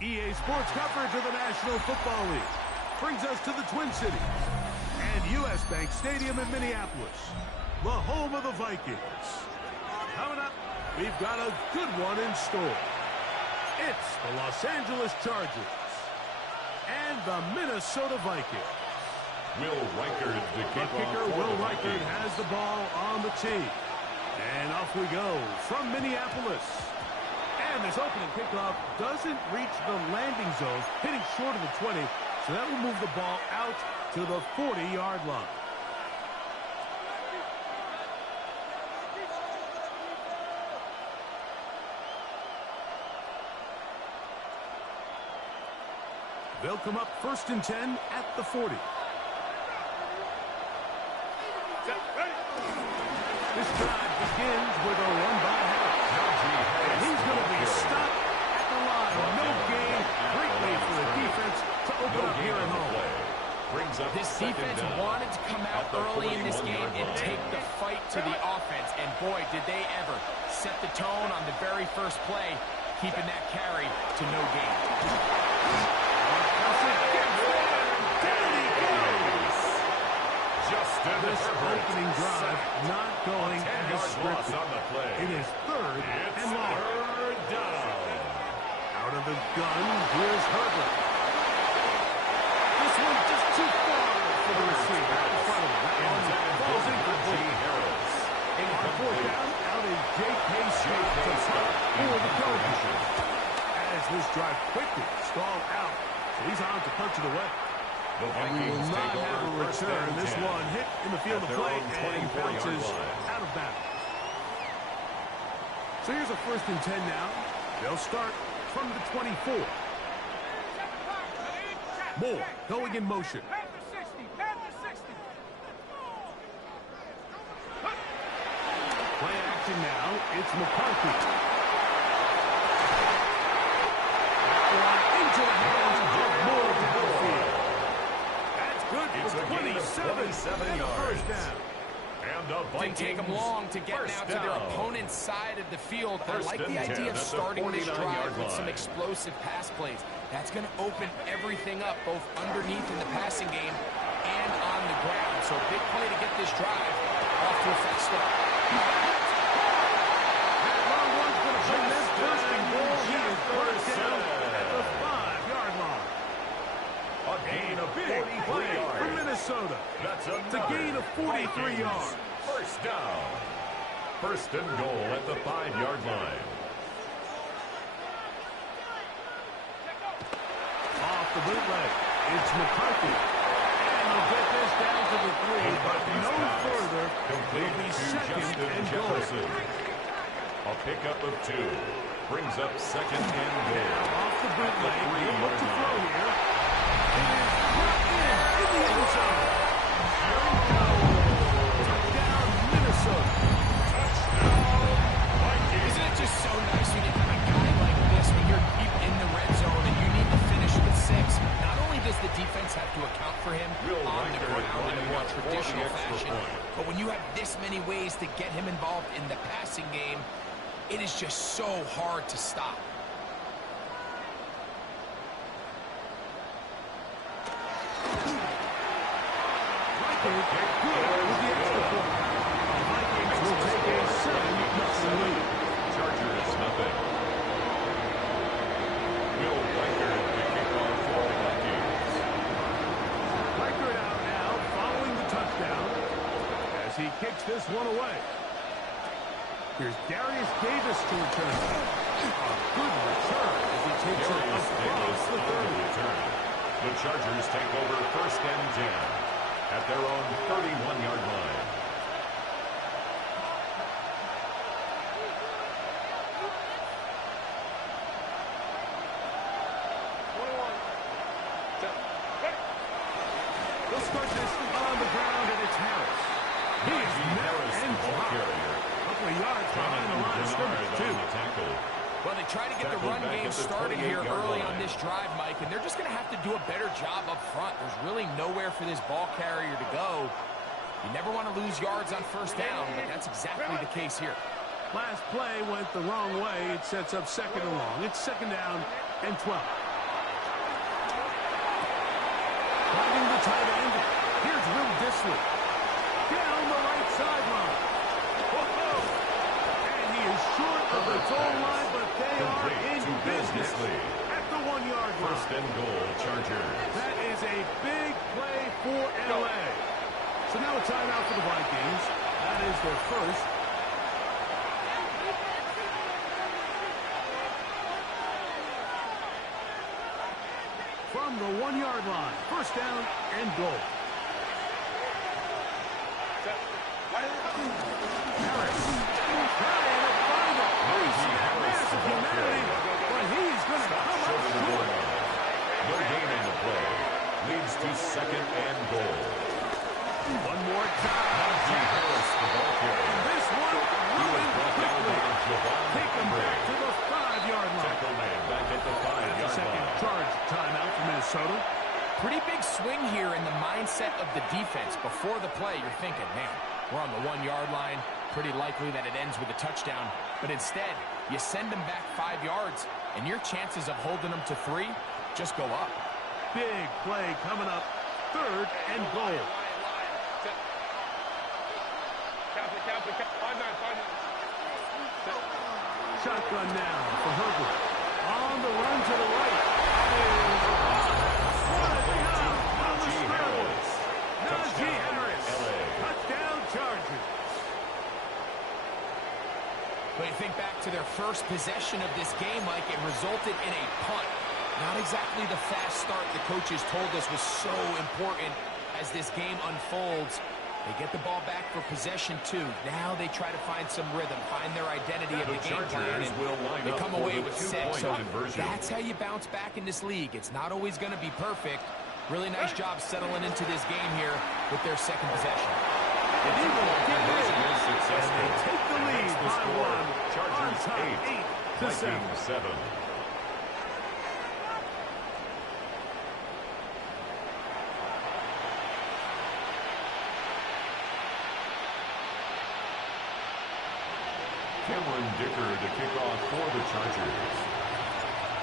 EA Sports coverage of the National Football League brings us to the Twin Cities and U.S. Bank Stadium in Minneapolis, the home of the Vikings. Coming up, we've got a good one in store. It's the Los Angeles Chargers and the Minnesota Vikings. Will Reichard, the kicker, Will Reichard has the ball on the tee. And off we go from Minneapolis. And this opening kickoff doesn't reach the landing zone, hitting short of the 20, so that will move the ball out to the 40-yard line. They'll come up 1st and 10 at the 40. This drive begins with a run by Harris. And he's going to be stopped at the line. No gain. Great way for the defense to open up here at home. This defense wanted to come out early in this game and take the fight to the offense. And boy, did they ever set the tone on the very first play, keeping that carry to no gain. This opening drive not going as scripted. It is 3rd and long. Out of the gun, here's Herbert. This one just too far for the receiver. Falls incomplete. On 4th down, out is J.K. Smith to punt for the Chargers. As this drive quickly stalled out, so he's on to punch it away. And we will not have a return. This one hit in the field of play and bounces out of bounds. So here's a 1st and 10 now. They'll start from the 24. Moore going in motion. Play action now. It's McCarthy. Into the hands of Moore to the field. Good for 27 yards. Didn't take them long to get now to their opponent's side of the field. I like the idea of starting this drive with some explosive pass plays. That's going to open everything up, both underneath in the passing game and on the ground. So a big play to get this drive off to a fast start. That long one's going to bring this first and goal. He is first down at the 5-yard line. A gain of 43 yards for Minnesota. That's a gain of 43 yards. First down. 1st and goal at the 5-yard line. Off the bootleg, it's McCarthy. And he'll get this down to the 3, but no further. Complete to Justin Jefferson. A pickup of 2. Brings up 2nd and goal. Off the bootleg, he'll look to throw here. It is brought in the end zone. Touchdown, Minnesota. Touchdown, Vikings. Isn't it just so nice when you have a guy like this when you're deep in the red zone and you need to finish with 6? Not only does the defense have to account for him on the ground in a more traditional fashion, but when you have this many ways to get him involved in the passing game, it is just so hard to stop. Good with the extra point. The Vikings will take a 7-0 lead. Chargers nothing. Will Reichard the kickoff for the Vikings. Reichard out now following the touchdown as he kicks this one away. Here's Darius Davis to return. A good return as he takes it across the 30. The Chargers take over 1st and 10. At their own 31-yard line. They'll start this on the ground, and it's Harris. He is Harris and ball carrier. A couple of yards behind the line of scrimmage, too. Well, they try to get the run game started here early on this drive, Mike, and they're just going to have to do a better job up front. There's really nowhere for this ball carrier to go. You never want to lose yards on 1st down, but that's exactly the case here. Last play went the wrong way. It sets up second and long. It's second down and 12. Finding the tight end. Here's Will Disley. Down the right sideline. And he is short of the goal line, but they are in business at the 1-yard line. First and goal, Chargers. That is a big play for L.A. So now a timeout for the Vikings. That is their first. From the 1-yard line, first down and goal. Harris. Trying to find it. Massive humanity, but he's going to come up short. No gain on the play. Leads to second and goal. One more time. Harris, the ball carrier. And this one moving quickly. Take him back to the 5-yard line. Tackle man back at the 5-yard Second line. charge timeout for Minnesota. Pretty big swing here in the mindset of the defense. Before the play, you're thinking, man, we're on the 1-yard line. Pretty likely that it ends with a touchdown. But instead, you send them back 5 yards, and your chances of holding them to 3 just go up. Big play coming up. Third and goal. Shotgun now for Herbert. On the run to the right. Najee Harris. Touchdown Chargers. When you think back to their first possession of this game, Mike, it resulted in a punt. Not exactly the fast start the coaches told us was so important as this game unfolds. They get the ball back for possession 2. Now they try to find some rhythm, find their identity of the game plan, and they come away with 6. So that's how you bounce back in this league. It's not always going to be perfect. Really nice job settling into this game here with their second possession. The Eagles get it in, and they take the lead by 1. Chargers 8 to 7. Cameron Dicker to kick off for the Chargers.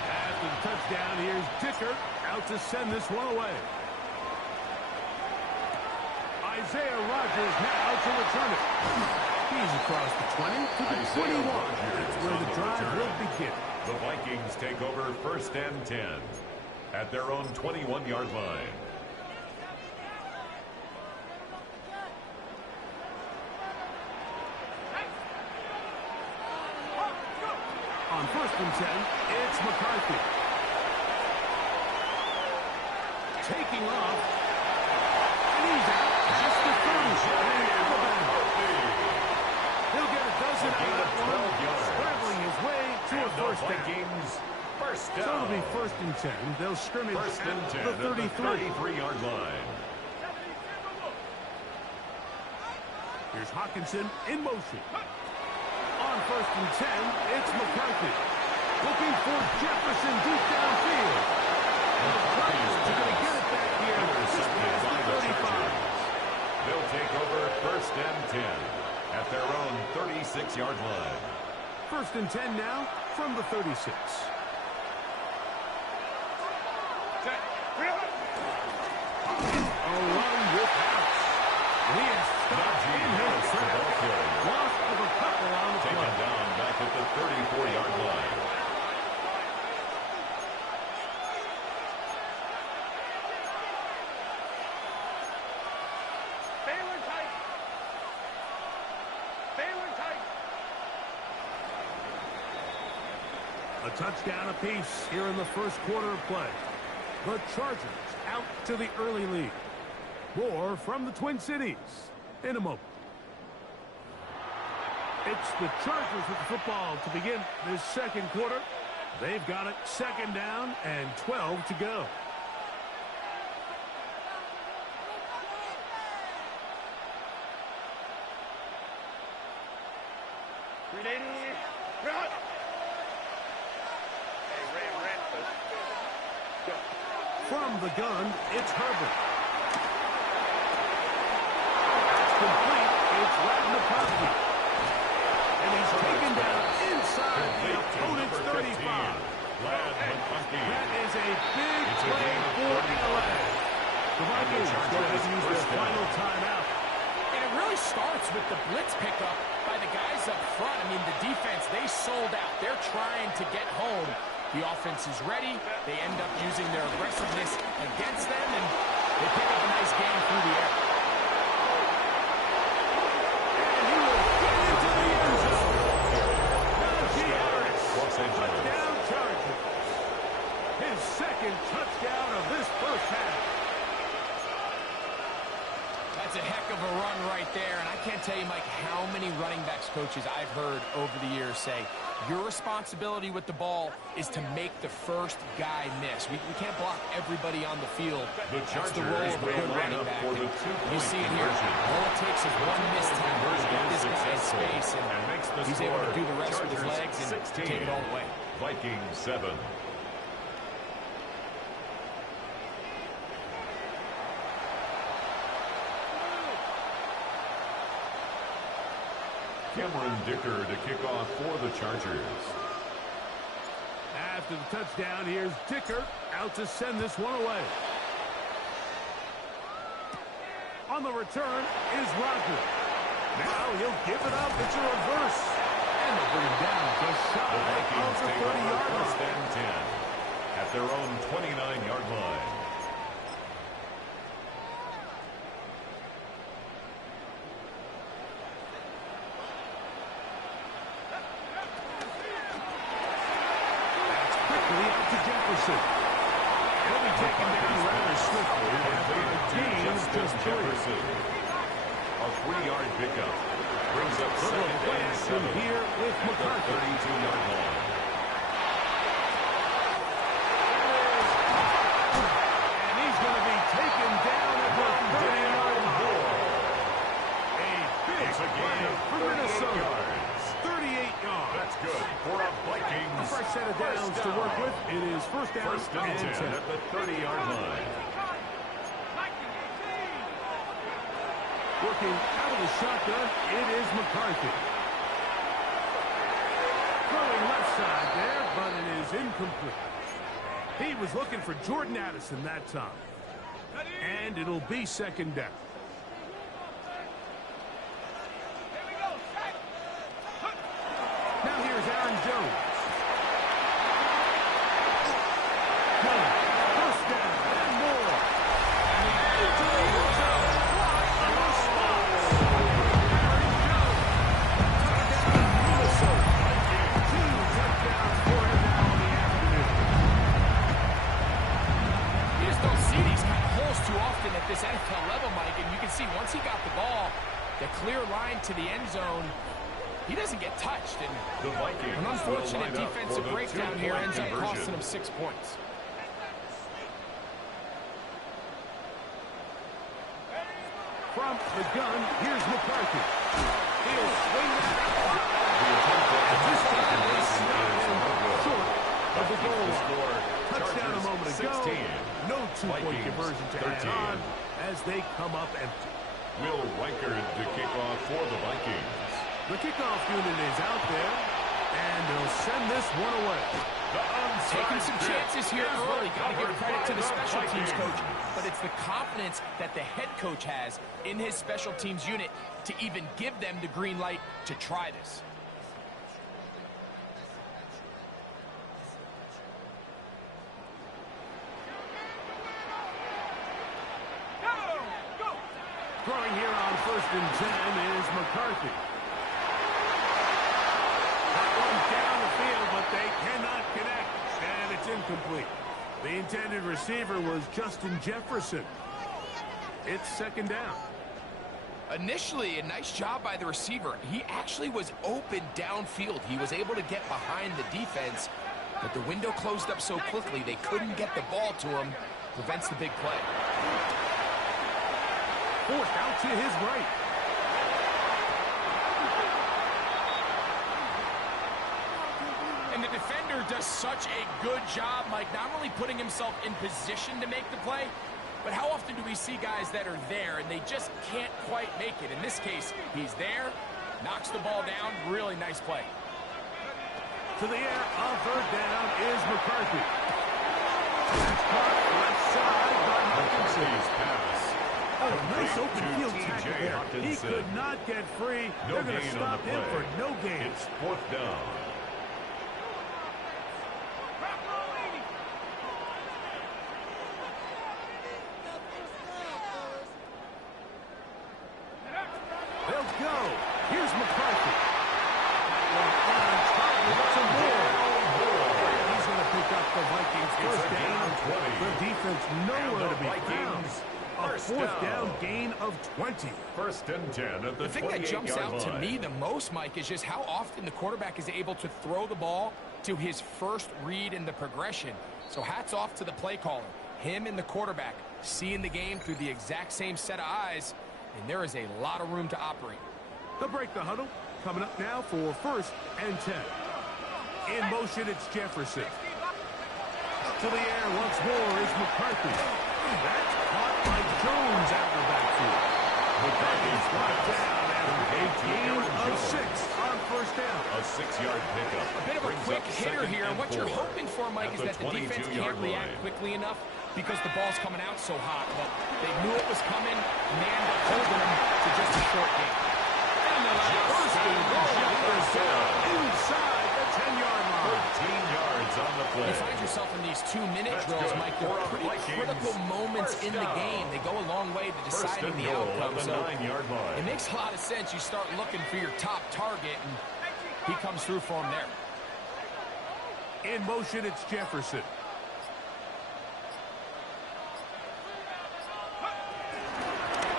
After the touchdown, here's Dicker out to send this one away. Isaiah Rodgers now to return it. He's across the 20 to the 21. That's where the drive will begin. The Vikings take over first and 10 at their own 21-yard line. On first and 10, it's McCarthy. Taking off. And he's out just the 30. He'll get a dozen out of that one, scrambling his way to a first down. So it'll be first and 10. They'll scrimmage at the 33-yard line. Here's Hawkinson in motion. On first and 10, it's McCarthy. Looking for Jefferson deep downfield. The Chargers are going to get it back here. Just past the 35. They'll take over first and 10 at their own 36-yard line. First and 10 now from the 36. A run with Harris. He is stopped in his tracks. Loss of a couple on the play. Taken down back at the 34-yard line. A touchdown apiece here in the first quarter of play. The Chargers out to the early lead. More from the Twin Cities in a moment. It's the Chargers with the football to begin this second quarter. They've got it second down and 12 to go. From the gun, it's Herbert. That's complete. It's Madden. And he's taken down inside the opponent's 35. That is a big play for LA. The Vikings go ahead and use their final timeout. And it really starts with the blitz pickup by the guys up front. I mean, the defense, they sold out. They're trying to get home. The offense is ready. They end up using their aggressiveness against them, and they pick up a nice game through the air. And he will get into the end zone. Najee Harris, touchdown Chargers. His second touchdown of this first half. That's a heck of a run right there, and I can't tell you, Mike, how many running backs coaches I've heard over the years say, your responsibility with the ball is to make the first guy miss. We can't block everybody on the field. That's the role of a good running back. You see it here. All it takes is one missed tackle to get this guy in space, and he's able to do the rest with his legs and take it all the way. Vikings 7. Cameron Dicker to kick off for the Chargers. After the touchdown, here's Dicker out to send this one away. On the return is Roger. Now he'll give it up. It's a reverse. And they'll bring him down just shy The Vikings of the take 30-yard over line. first and 10 at their own 29-yard line. Jefferson. He'll be taken down rather swiftly after a gain of just 3. Jefferson. A 3-yard pickup. Brings up second and 7 here with McCarthy. 32-yard line. And he's going to be taken down at the 30-yard line. A big play for Minnesota. 38 yards. That's good for a Vikings. A fresh set of downs to work with. It is first down and 10 at the 30-yard line. Working out of the shotgun, it is McCarthy. Throwing left side there, but it is incomplete. He was looking for Jordan Addison that time. And it'll be second down. Now here's Aaron Jones. First down and more. Into the end zone. A response. Aaron Jones. Touchdown, Minnesota. 2 touchdowns for him now in the afternoon. You just don't see these kind of holes too often at this NFL level, Mike, and you can see once he got the ball, the clear line to the end zone, he doesn't get touched, and The Vikings an unfortunate will line up defensive for the breakdown here two-point ends up conversion. costing him 6 points. From the gun, here's McCarthy. He'll swing that out. This time they snap him short of the goal line. Touchdown a moment ago. 16. No two-point Vikings, conversion to 13. add on as they come up empty. Will Reichard to kick off for the Vikings. The kickoff unit is out there, and they'll send this one away. Taking some chances here early. Got to give credit to the special teams coach, but it's the confidence that the head coach has in his special teams unit to even give them the green light to try this. Throwing here on first and 10 is McCarthy. That one down the field, but they cannot connect, and it's incomplete. The intended receiver was Justin Jefferson. It's second down. Initially, a nice job by the receiver. He actually was open downfield. He was able to get behind the defense, but the window closed up so quickly they couldn't get the ball to him. Prevents the big play. Forced out to his right. And the defender does such a good job, Mike, not only putting himself in position to make the play, but how often do we see guys that are there and they just can't quite make it? In this case, he's there, Knocks the ball down. Really nice play. To the air on third down is McCarthy. That's caught left side by Hawkinson's pass. Oh, nice open field tackle there. He could not get free. They're going to stop him for no gain. It's fourth down. They'll go. Here's McCarthy. On target. Some more. He's going to pick up the Vikings first down. The defense nowhere to be found. A fourth down gain of 20. First and 10 at the 28-yard line. The thing that jumps out to me the most, Mike, is just how often the quarterback is able to throw the ball to his first read in the progression. So hats off to the play caller. Him and the quarterback seeing the game through the exact same set of eyes, and there is a lot of room to operate. They'll break the huddle. Coming up now for first and 10. In motion, it's Jefferson. To the air once more is McCarthy. That's caught by Jones out of the backfield. McCarthy's brought down after a gain of 6 on first down. A 6-yard pickup. A bit of a quick hitter here, and what you're hoping for, Mike, is that the defense can't react quickly enough because the ball's coming out so hot. But they knew it was coming, manned up holding them to just a short game. And the first and goal inside the 10-yard line. 13 yards on the play. You find yourself in these 2-minute drills, Mike. They're pretty critical moments in the game. They go a long way to deciding the outcome. So it makes a lot of sense. You start looking for your top target, and he comes through for him there. In motion, it's Jefferson.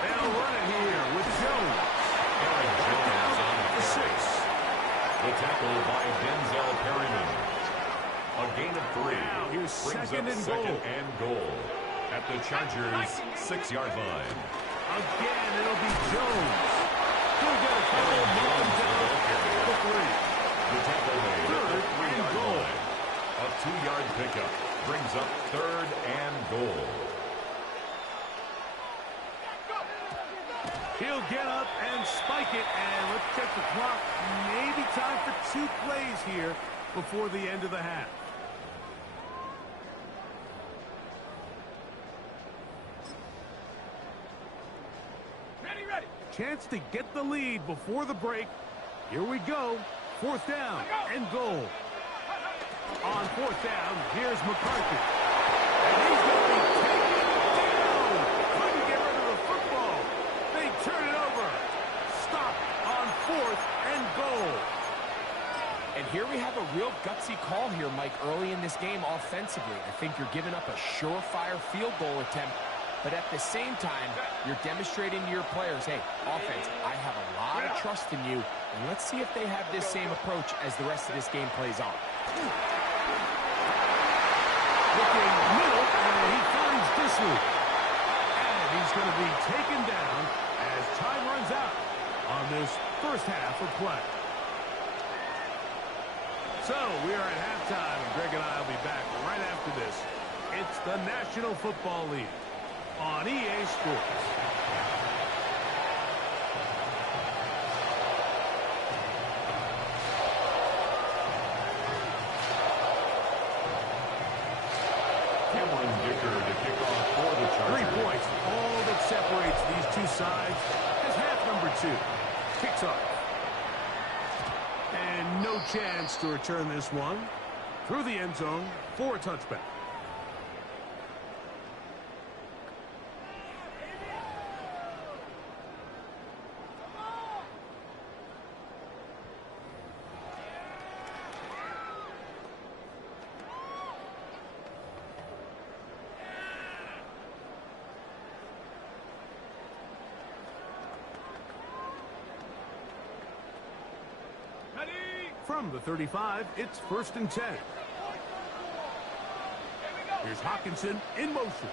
They'll run it here with Jones. Down to 6. The tackle by Denzel Perryman. A gain of 3. Here's brings second up and second goal. and goal at the Chargers' 6-yard line. Again, it'll be Jones. He'll get a couple of yards down to 3. The tackle made at the Third and 3-yard goal. line. A 2-yard pickup brings up third and goal. He'll get up and spike it, and let's check the clock. Maybe time for 2 plays here before the end of the half. Ready. Chance to get the lead before the break. Here we go. Fourth down and goal. On fourth down, here's McCarthy. And he's going to be taken down. Couldn't get rid of the football. They turn it over. Stop on fourth and goal. And here we have a real gutsy call here, Mike, early in this game offensively. I think you're giving up a surefire field goal attempt, but at the same time, you're demonstrating to your players, hey, offense, I have a lot of trust in you, and let's see if they have this same approach as the rest of this game plays on. Looking middle, and he finds Disley. And he's going to be taken down as time runs out on this first half of play. So we are at halftime, and Greg and I will be back right after this. It's the National Football League on EA Sports. Cameron Dicker to kick off for the Chargers. 3 points, all that separates these two sides as half number 2 kicks off. And no chance to return this one through the end zone for a touchback. From the 35, it's first and 10. Here's Hawkinson in motion.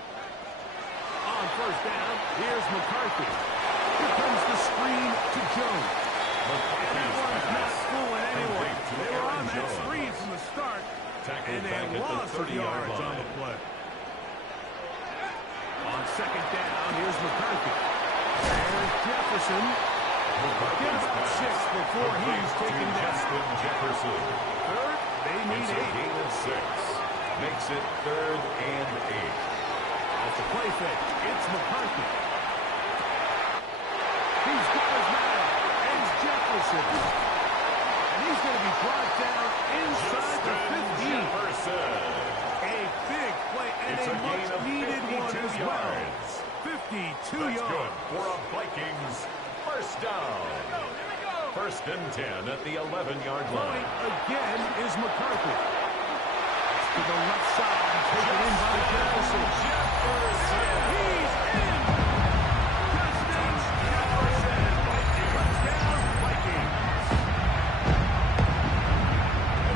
On first down, here's McCarthy. Here comes the screen to Jones. And that one's not fooling anyone. They were on that screen from the start, and they lost yards on the play. On second down, here's McCarthy. There's Jefferson. Get about 6 before he's taken down. Justin Jefferson. Third, they need It's a 8. gain of 6. Makes it 3rd and 8. Off the play fake, it's McCarthy. He's got his man. It's Jefferson. And he's going to be brought down inside the 15. Jefferson. A big play and It's a a gain of much-needed one 52 as well. yards. 52 That's yards. good for a Vikings first down. 1st and 10 at the 11-yard line. Point again is McCarthy. To the left side, taken in by Jefferson. Jefferson. He's in. Justin Jefferson. Touchdown, Vikings.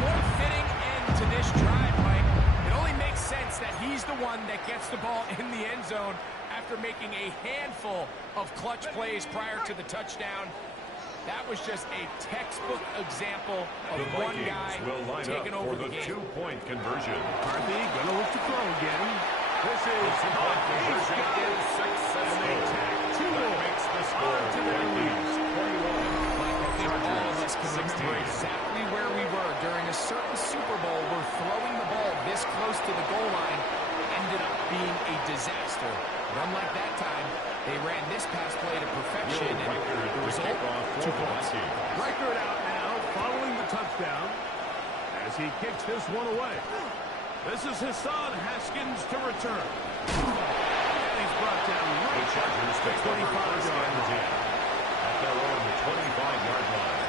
What a fitting end to this drive, Mike. It only makes sense that he's the one that gets the ball in the end zone after making a handful of clutch plays prior to the touchdown. That was just a textbook example of The one Vikings guy will line taking up over for the the game. 2-point conversion. McCarthy gonna look to throw again. This The is 2-point he's conversion got it. is successful. And they tack 2 That more. makes the score On to their Vikings 21. Mike, I think all of us can 16. remember exactly where we were during a certain Super Bowl where throwing the ball this close to the goal line ended up being a disaster. But unlike that time, they ran this pass play to perfection, and the result, 2 points. Reichert out now following the touchdown as he kicks this one away. This is Hassan Haskins to return. And he's brought down The right Chargers to take over 25 first yards. and 10 at their own 25-yard line.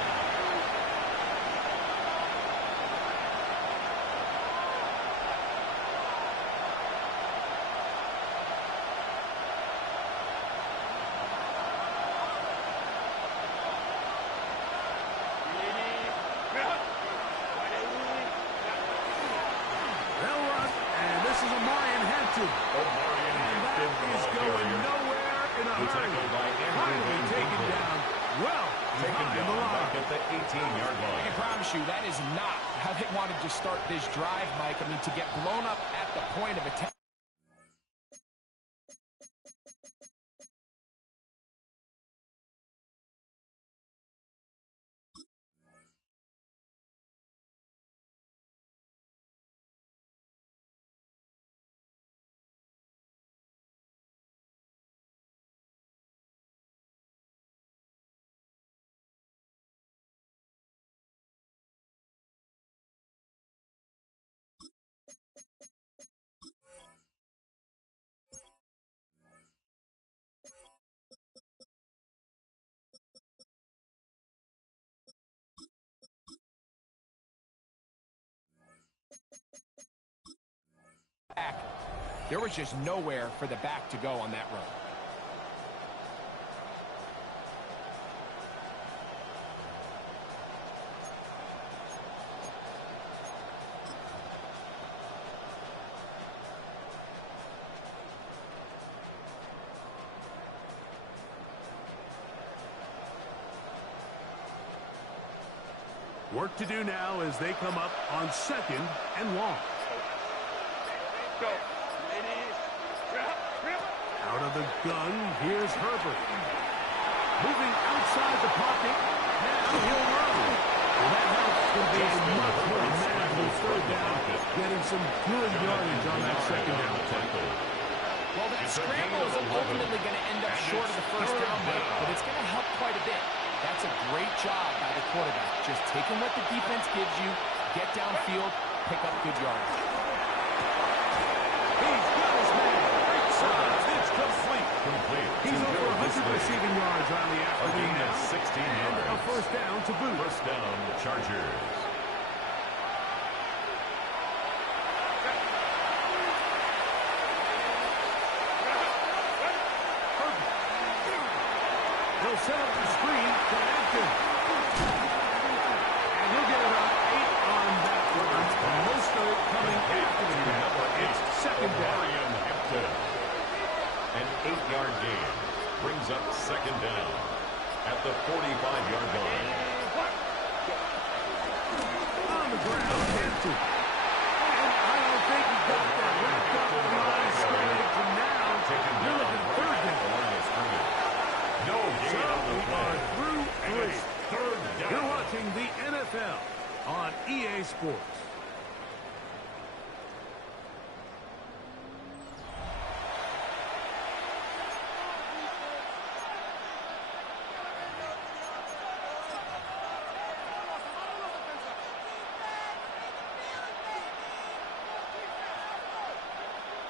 They'll run, and this is Amarian Hampton. And that is going nowhere in a hurry. Tackled by Finally Andrew taken Winkler. down. Well, Taken behind the down back line. at the 18-yard I line. can promise you that is not how they wanted to start this drive, Mike. I mean, to get blown up at the point of attack. There was just nowhere for the back to go on that run. Work to do now as they come up on 2nd and long. Go. Out of the gun, here's Herbert. Moving outside the pocket, now he'll run. Well, that helps to be a much more manageable 3rd down, getting some good yardage on that 2nd down. Well, that scramble is ultimately going to end up short of the first down, Mike, but it's going to help quite a bit. That's a great job by the quarterback. Just taking what the defense gives you, get downfield, pick up good yardage. He's got his man. Right side. It's complete. He's over 100 receiving yards on the afternoon now. 16 And a yards. first down to boot. First down, Chargers. He'll set up the screen to Hampton. And he'll get about 8 on that one. Most of it coming after the snap. It's 2nd down. An 8-yard gain brings up 2nd down at the 45-yard line. On the ground, Hampton. And I don't think he got that wrapped up in the line of scrimmage. And now, Taken you're down looking at right 3rd at the down. line of scrimmage. No gain So on the we play. are through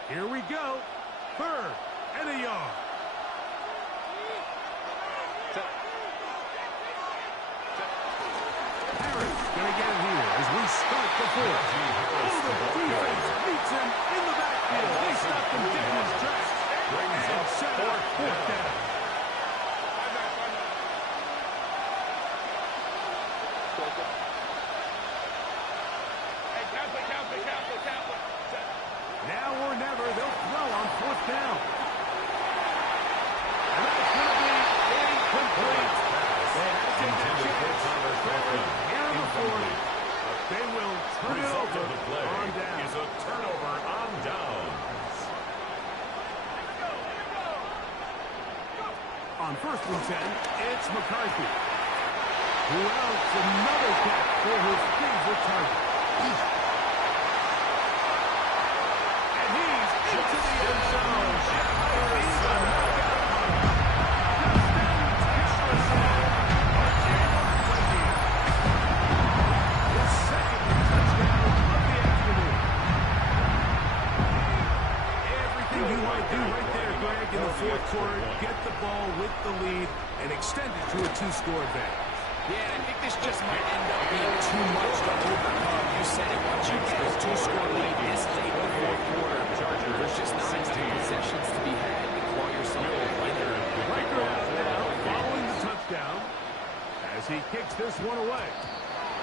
Here we go. 3rd and a yard. Harris going to get it here as we start the 4th. The defense meets him in the backfield. They stop him dead in his tracks. And set up 4th down. Now or never, they'll throw on 4th down. And that's going to be incomplete. They had to take that chance. Here in the 4th, they will turn it over on down. Is a turnover on downs. On 1st and 10, it's McCarthy. Who else? Another catch for his favorite target. And he's into the end zone. He's a knockout punch. His 2nd touchdown of the afternoon. Everything you want to do right there, Greg, in the 4th quarter. Get the ball with the lead and extend it to a 2-score advantage. Yeah, I think this just might end up being too much to overcome. You said it. Once you get a 2-score lead this late in the 4th quarter, there's just not enough possessions to be had to claw yourself back in there. Riker out now, following the touchdown, as he kicks this one away.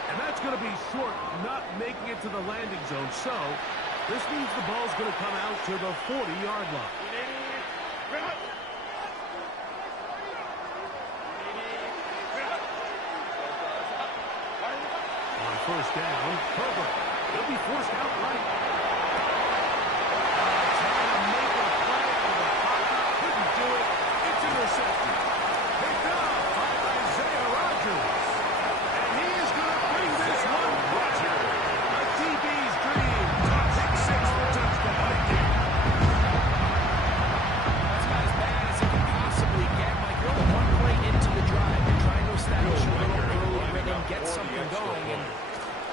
And that's going to be short, not making it to the landing zone. So, this means the ball's going to come out to the 40-yard line. On 1st down, Herbert. He'll be forced out right. Trying to make a play out of the pocket. Couldn't do it. It's intercepted. Picked up by Isaiah Rodgers. And he is going to bring this one back. A DB's dream. Pick 6 for touchdown. That's about as bad as it can possibly get. Mike, you're only one play into the drive. You're trying to establish your little early rhythm, get something going, and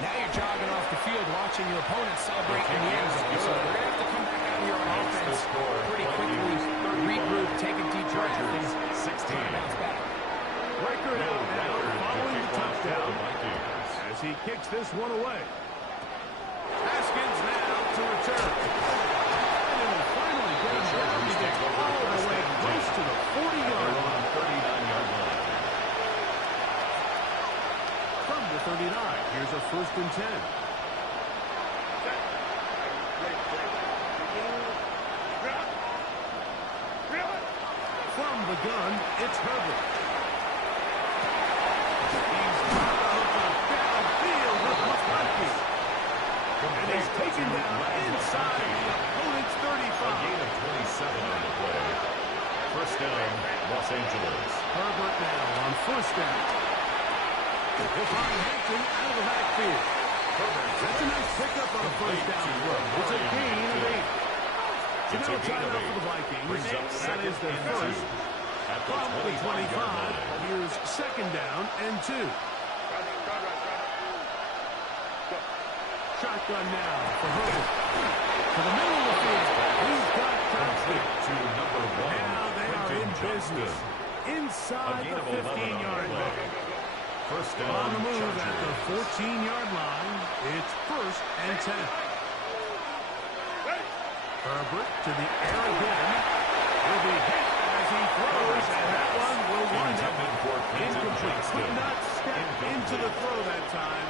now you're jogging off the field watching your opponent celebrate in the end zone. So they're going to have to come back out here on offense pretty quickly, regroup, take a deep breath, and 16. bounce back. Riker out now, following the touchdown, as he kicks this one away. Haskins now to return. And will finally get him down. He gets all the way close to the 40-yard line. 39-yard line. From the 39, here's a 1st and 10. From the gun, it's Herbert. He's got a downfield with McCarthy. And he's taken down inside the opponent's 35. A gain of 27 on the play. 1st down, Los Angeles. Herbert now on 1st down. He'll find Hampton out of the backfield. That's a nice pickup on a 1st down throw. It's a gain of 8. So now a timeout for the Vikings. That is their first. From the 25, here's 2nd down and 2. Shotgun now for Herbert. To the middle of the field. He's got Thompson. To number 1. Now they are in business. Inside the 15-yard line. 1st down, On the move Chargers. at the 14-yard line. It's 1st and 10. Herbert to the air again. He'll be hit as he throws, and that one will wind up incomplete. Could not step into the throw that time.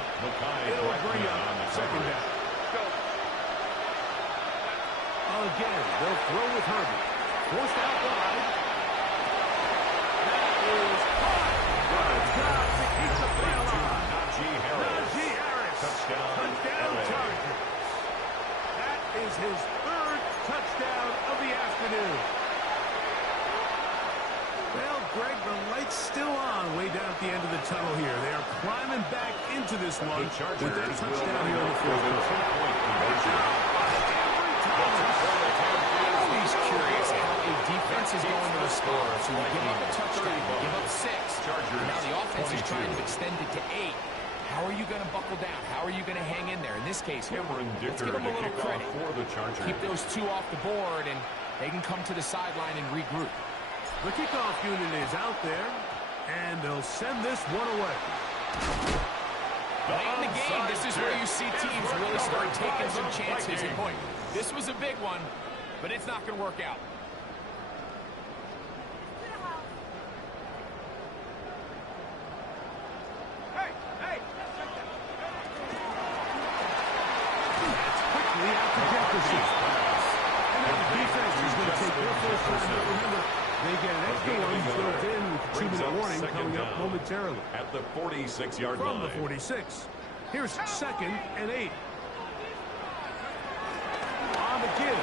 It'll bring up 2nd down. Again, they'll throw with Herbert. Forced out wide. That is caught. Good job to keep the play alive. Najee Harris. Touchdown Chargers. That is his 3rd touchdown of the afternoon. Well, Greg, the light's still on way down at the end of the tunnel here. They are climbing back into this one with that touchdown here in the 4th quarter. He's curious how a defense is going to respond. So you give up a touchdown, you give up 6. Now the offense is trying to extend it to 8. How are you going to buckle down? How are you going to hang in there? In this case, let's give Dicker them a little to kick credit. off for the Chargers. Keep those two off the board, and they can come to the sideline and regroup. The kickoff unit is out there, and they'll send this one away. Late in the game, this is where you see teams really start taking some chances. And boy, this was a big one, but it's not going to work out. That's quickly out to Jefferson. And now the defense is going to take their first time out. Remember, they get an extra one built in with the 2-minute warning coming up momentarily. At the 46-yard line. From the 46. Here's 2nd and 8. On the give,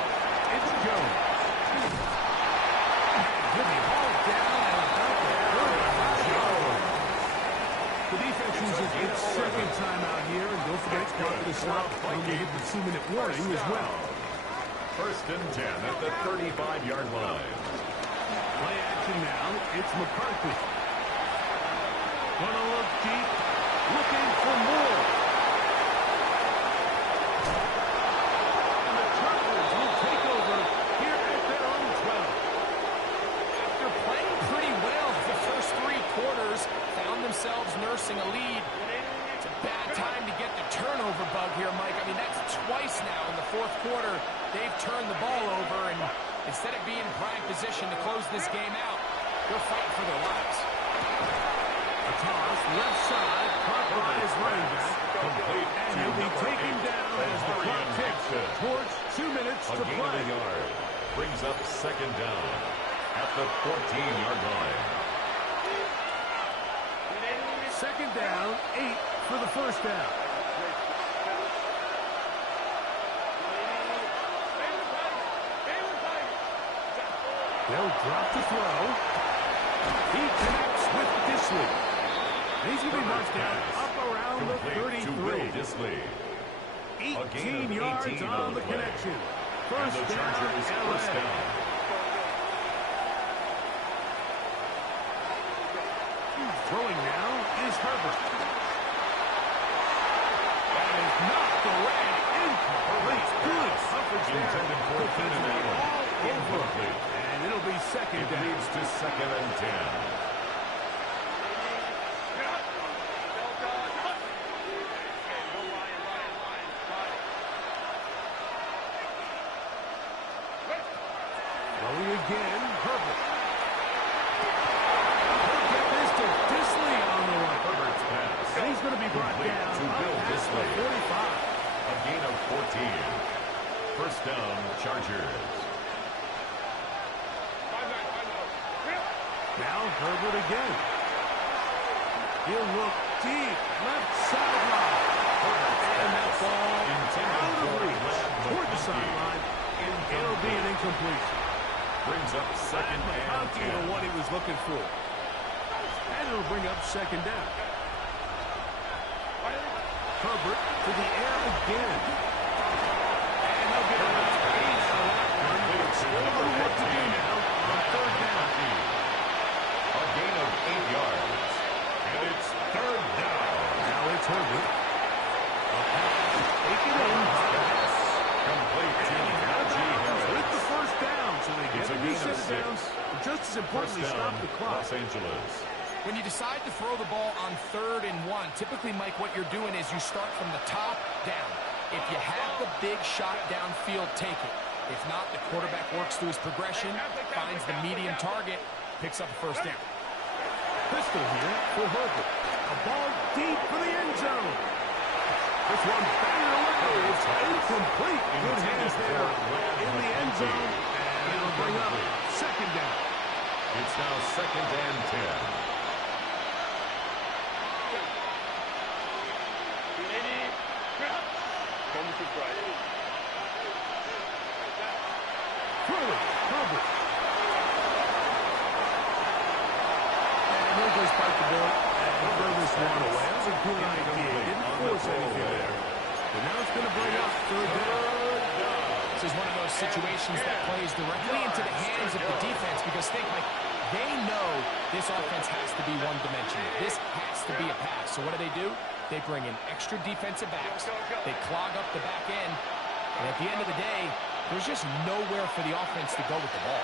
it's Jones. He'll be hauled down and about Jones. The defense uses its second timeout here, and don't forget it's part of the stop when they hit the 2-minute warning as well. 1st and 10 at the 35-yard line. Play action now, it's McCarthy. Gonna look deep, looking for more. And the Chargers will take over here at their own 12. After playing pretty well the first 3 quarters, found themselves nursing a lead. It's a bad time to get the turnover bug here, Mike. I mean, that's twice now in the 4th quarter. They've turned the ball over, and instead of being in prime position to close this game out, they're fighting for their lives. A toss, left side, caught by his running back. Complete. And he'll be taken down as the clock ticks towards 2 minutes to A gain of play. a yard. Brings up 2nd down at the 14-yard line. 2nd down, 8 for the first down. They'll drop to throw. He connects with Disley. He's going to be marked down up around the 33. 18 yards on the connection. First down, LA. Throwing now is Herbert. That is knocked away. Incomplete. Good coverage there. Intended for a fin and out. Incomplete. And it'll be 2nd It down. leads to 2nd and 10. Throwing again, Herbert. He'll get this to Disley on the right. Herbert's pass. And he's going to be brought Complete down to up Bill past the Disley. 45. A gain of 14. First down, Chargers. Now Herbert again. He'll look deep, left sideline. And that ball Intended out of for reach Glad toward the McConkey. sideline. It'll be an incompletion. Brings up 2nd and McConkey, the 10. one he was looking for. And it'll bring up 2nd down. Herbert to the air again. And they'll get about 8 out of that one. A little work to do now on 3rd down. A gain of 8 yards. And it's 3rd down. Now it's Herbert. A pass taken in by Hess. Complete to Najee Harris. With the first down, so they It's get a a gain set of of downs. 6. Just as First importantly, down, stop the clock. Los Angeles. When you decide to throw the ball on 3rd and 1, typically, Mike, what you're doing is you start from the top down. If you have the big shot downfield, take it. If not, the quarterback works through his progression, finds the medium target, picks up a first down. Pistol here for Herbert. A ball deep for the end zone. This one batted away. It's incomplete. Good hands there in the end zone. And it'll bring up 2nd down. It's now 2nd and 10. Throwing, Herbert. And he'll just bite the ball and throw this one away. That was a good idea. Didn't force anything there. But now it's going to bring up 3rd down. This is one of those situations that plays directly into the hands of the defense because think, like, they know this offense has to be one-dimensional. This has to be a pass. So what do? They bring in extra defensive backs. They clog up the back end. And at the end of the day, there's just nowhere for the offense to go with the ball.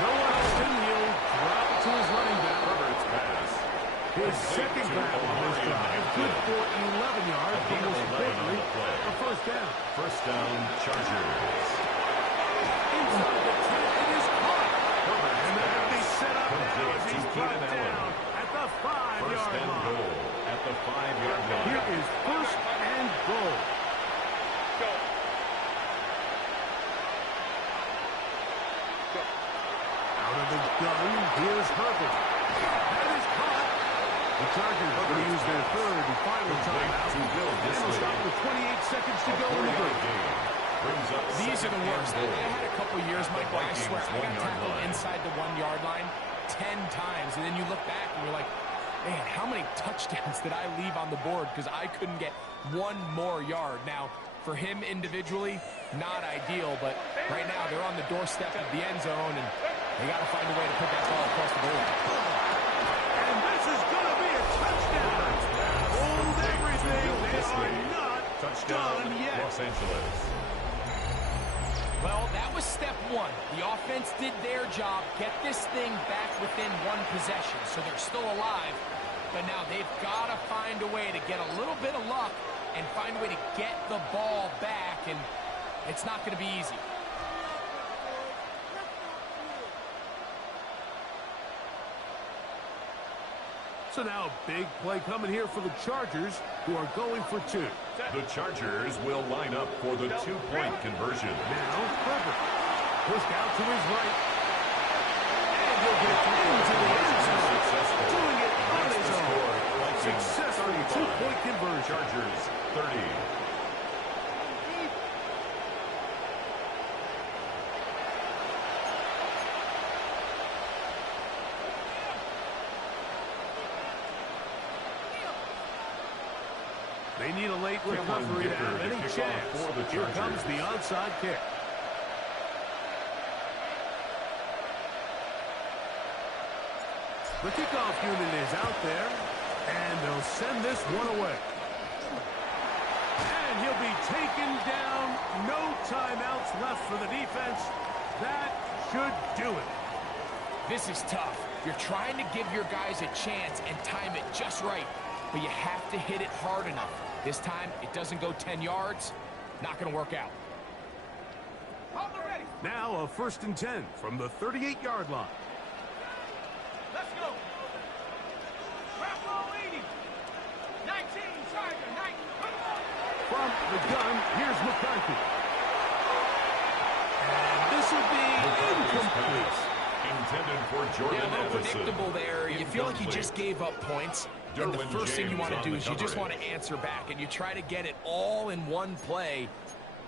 No one open. He'll drop it to his running back. Herbert's pass. His second grab on this drive. Good for 11 yards, but most importantly, a first down. First down, Chargers. Inside the 10, it is caught. Herbert's And they're going to be pass. set up now Complete as to he's Keenan brought Allen. down at the 5-yard First and line. goal at the 5-yard line. Here is first and goal. Go. Out of the gun, here's Herbert. That is caught. The Chargers are going to use their third and final timeout. To Bill And they'll stop with 28 seconds to go in the game. Brings up These are the worst. I goal. had a couple years, Mike, where I swear I got 1-yard tackled line. inside the 1-yard line 10 times. And then you look back and you're like, man, how many touchdowns did I leave on the board because I couldn't get one more yard? Now, for him individually, not ideal, but right now they're on the doorstep of the end zone, and they got to find a way to put that ball across the goal. And this is going to be a touchdown. Hold everything. They are not Touchdown, done yet. Los Angeles. Well, that was step one. The offense did their job, get this thing back within one possession, so they're still alive. But now they've got to find a way to get a little bit of luck and find a way to get the ball back, and it's not going to be easy. So now a big play coming here for the Chargers, who are going for two. The Chargers will line up for the two-point conversion. Now Herbert pushed out to his right. And he'll get into the end zone. Doing it on his own. Successful two-point conversion. Chargers 30. They need a late recovery to have any chance. Here comes the onside kick. The kickoff unit is out there, and they'll send this one away. And he'll be taken down. No timeouts left for the defense. That should do it. This is tough. You're trying to give your guys a chance and time it just right, but you have to hit it hard enough. This time, it doesn't go 10 yards. Not going to work out. Now a first and 10 from the 38-yard line. Let's go. Crap roll 80. 19, Charger, 19. From the gun, here's McCarthy. And this will be incomplete. Intended for Jordan Yeah, a little Addison. predictable there. You feel like you just gave up points, and the Derwin first thing you James want to on do the is you just want coverage. to answer back, and you try to get it all in one play.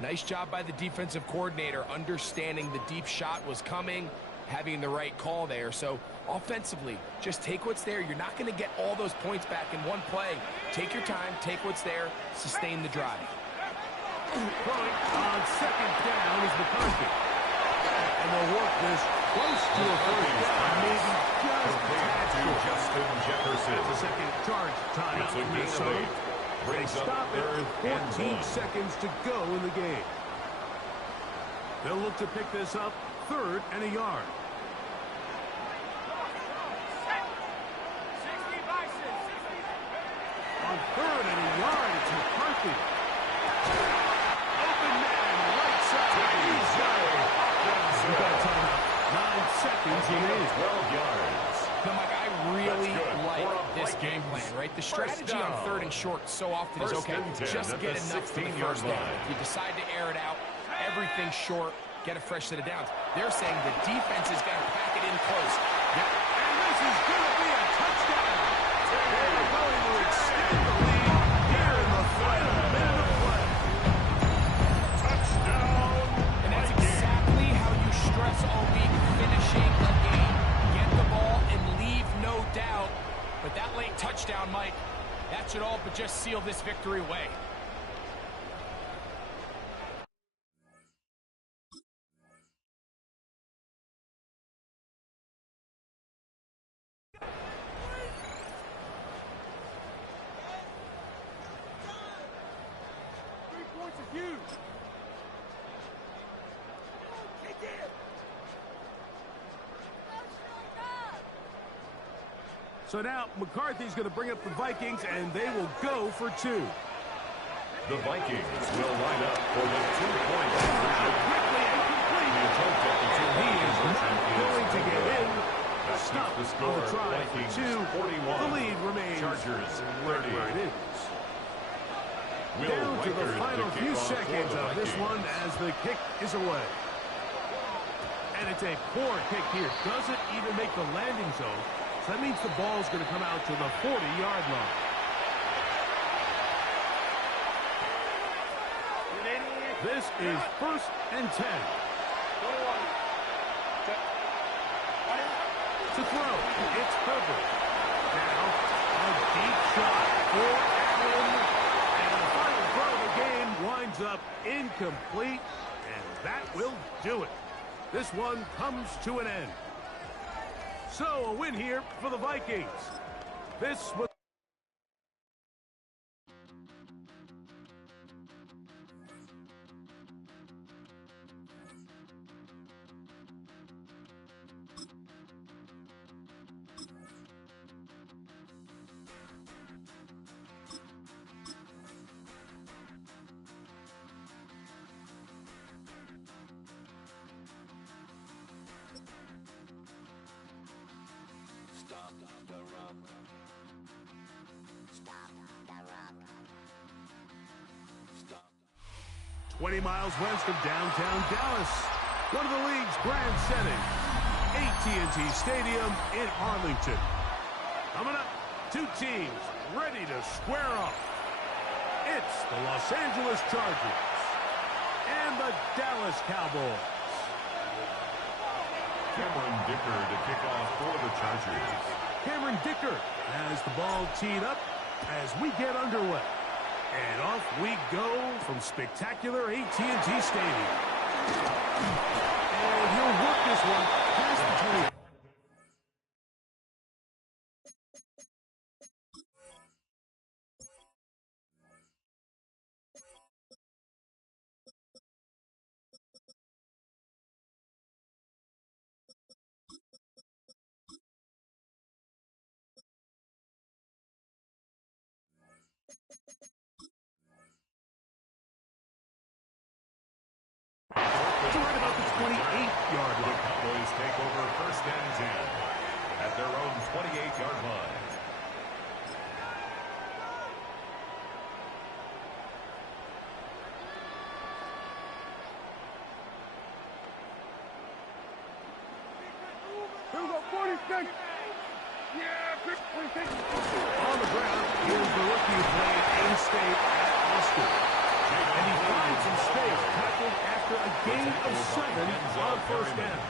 Nice job by the defensive coordinator, understanding the deep shot was coming, having the right call there. So offensively, just take what's there. You're not going to get all those points back in one play. Take your time, take what's there, sustain the drive. Throwing on second down is McCarthy. And they'll work this close to a first down, maybe just past To it. Justin Jefferson. The second charge timeout It's a from gain of Minnesota. 8. They Brings up stop it third with and 14 1. seconds to go in the game. They'll look to pick this up third and a yard. 60 by 6, 60. On third and a yard, it's McCarthy. Open man, right side. He's got it. We've got a timeout. 9 seconds remaining. 12 yards. No, Mike, I really That's good. like For a this game Vikings plan, right? The first strategy on down. third and short so often is, First okay, and 10 just at get the enough for the 16-yard first down. line. If you decide to air it out, everything short, get a fresh set of downs. They're saying the defense is going to pack it in close. And this is going to be a touchdown. They're going to extend the lead here in the final minute of play. Touchdown. And that's exactly how you stress all week, finishing a game. Get the ball and leave no doubt. But that late touchdown, Mike, that should all but just seal this victory away. Huge. Kick in. So now McCarthy's going to bring up the Vikings, and they will go for two. The Vikings will line up for the 2-point conversion. Quickly and complete. The attempt at the He is not going to get in. That Stop keeps the on the score. try for Vikings two. 41. The lead remains Chargers where 30. it is. Will Down to the Riker final to few kick off for seconds the of this Vikings. one as the kick is away. And it's a poor kick here. Doesn't even make the landing zone. So that means the ball's going to come out to the 40-yard line. This is 1st and 10. To throw, it's Herbert. Now, a deep shot for Allen. And the final throw of the game winds up incomplete. And that will do it. This one comes to an end. So, a win here for the Vikings. This was... Stop the run. Stop the run. Stop. 20 miles west of downtown Dallas, one of the league's grand settings, AT&T Stadium in Arlington. Coming up, two teams ready to square off. It's the Los Angeles Chargers and the Dallas Cowboys. Cameron Dicker to kick off for the Chargers. Cameron Dicker has the ball teed up as we get underway. And off we go from spectacular AT&T Stadium. And he'll work this one past the 20. 28-yard The line. Cowboys take over 1st and 10 at their own 28-yard line. Here we go, 46. Yeah, 46. On the ground is the rookie who played in-state at Austin. And he finds some space tackled after a gain of 7 on 1st down.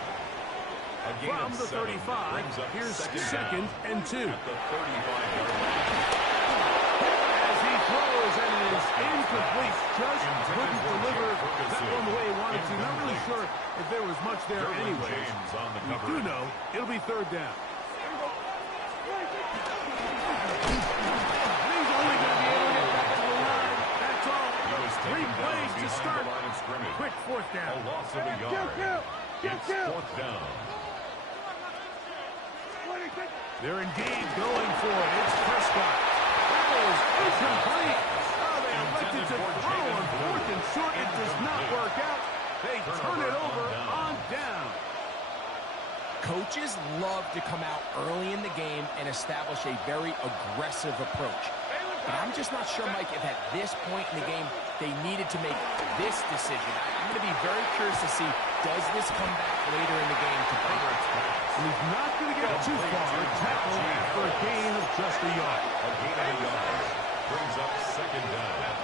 A gain From of the 7 35, brings up here's 2nd and 2. at the 35-yard line. As he throws and it is incomplete, just couldn't deliver that one the way he wanted to. Not really sure if there was much there Derwin anyways. James on the We cover. do know it'll be 3rd down. And he's only going to be able to get back to the line. That's all. He was 3 taken down plays to behind start. the line of scrimmage. Quick 4th A down. loss of a yard. It's 4th down. They're indeed going for it. It's Prescott. That is incomplete. Oh, they elected to throw on 4th and short. It does not work out. They turn it over on down. Coaches love to come out early in the game and establish a very aggressive approach. But I'm just not sure, Mike, if at this point in the game they needed to make this decision. I'm going to be very curious to see, does this come back later in the game to bite its back? And he's not going to get too far. Tackle after a gain of just a yard. A gain of a yard brings up 2nd down at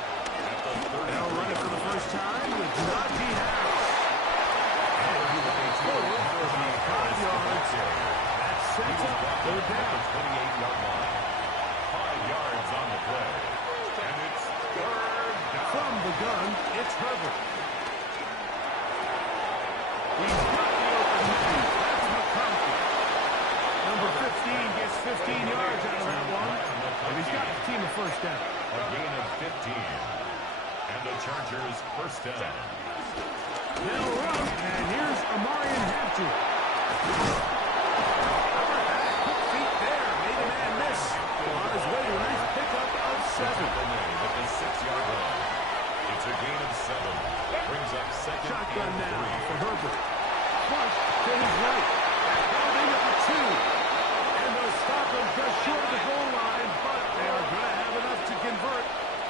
the 30. They'll run it for the first time with Najee Harris. And he will be forward for about 5 yards. That sets up 3rd down. 28-yard line. 5 yards on the play. And it's 3rd down. From the gun, it's Herbert. He's got the open man. That's McCarthy. Number 15 gets 15 yards out of that one. And he's got the team a 1st down. A gain of 15. And the Chargers first down. They'll run, and here's Amarian Hampton. Quick feet there, made a man miss. On his way to a nice pickup of 7. At the 6-yard line. It's a gain of 7. Brings up second Shotgun and now 3. for Herbert. Flush to his right. Holding at the 2. And they'll stop him just short of the goal line, but they are going to have enough to convert.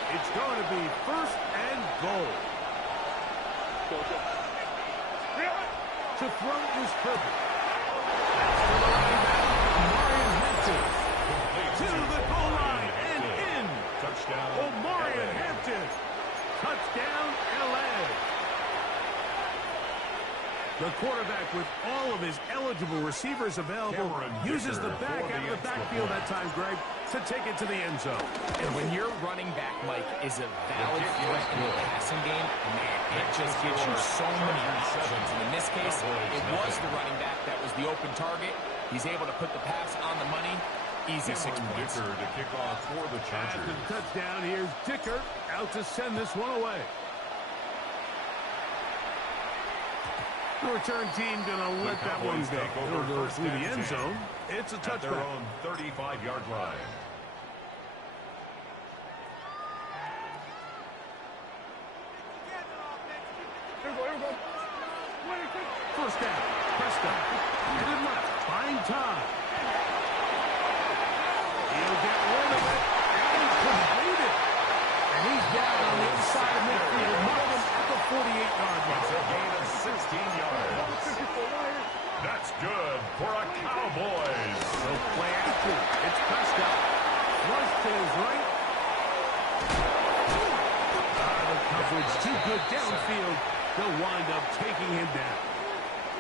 It's going to be first and goal. To throw is Herbert. That's to the running back, Amarian Hampton. To the goal line and in. Touchdown. Amarian Hampton. Touchdown, L.A. The quarterback, with all of his eligible receivers available, uses the back out of the backfield that time, Greg, to take it to the end zone. And when your running back, Mike, is a valid threat in the passing game, man, it just gives you so many options. And in this case, it was the running back that was the open target. He's able to put the pass on the money. Easy 6 points. Dicker to kick off for the Chargers. After the touchdown, here's Dicker out to send this one away. The return team going to let that one go. It'll go through the end zone. It's a touchback. At their own 35-yard line. First down. Prescott. Headed left. Buying time. He'll get rid of it. And he's completed. And he's down on the inside of midfield. Markham at the 48-yard line. It's a gain of 16 yards. That's good for a Cowboys. They'll play action. It's Prescott. Flush to his right. The coverage too good downfield. They'll wind up taking him down.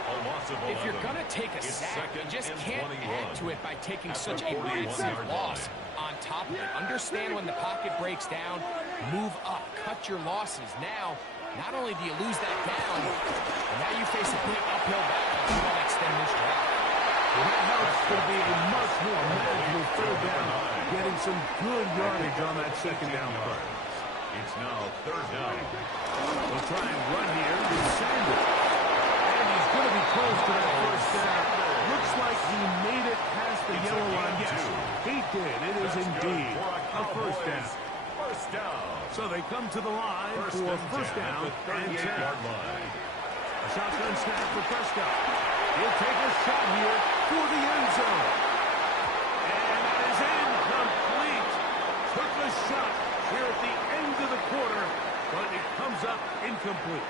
A loss of 11. If you're going to take a sack, you just can't add to it by taking such a massive loss on top of it. Understand when the pocket breaks down, move up, cut your losses. Now, not only do you lose that down, but now you face a big uphill battle if you want to extend this drive. Well, that helps to be a much more manageable third down, getting some good yardage on that second down play. It's now third down. They'll try and run here with Sanders. And he's going to be close to that first down. Looks like he made it past the yellow line. Yes, he did. It is indeed a first down. First down. So they come to the line for first down and 10. A shotgun snap for Prescott. He'll take a shot here for the end zone. And that is incomplete. Took a shot here at the end of the quarter, but it comes up incomplete.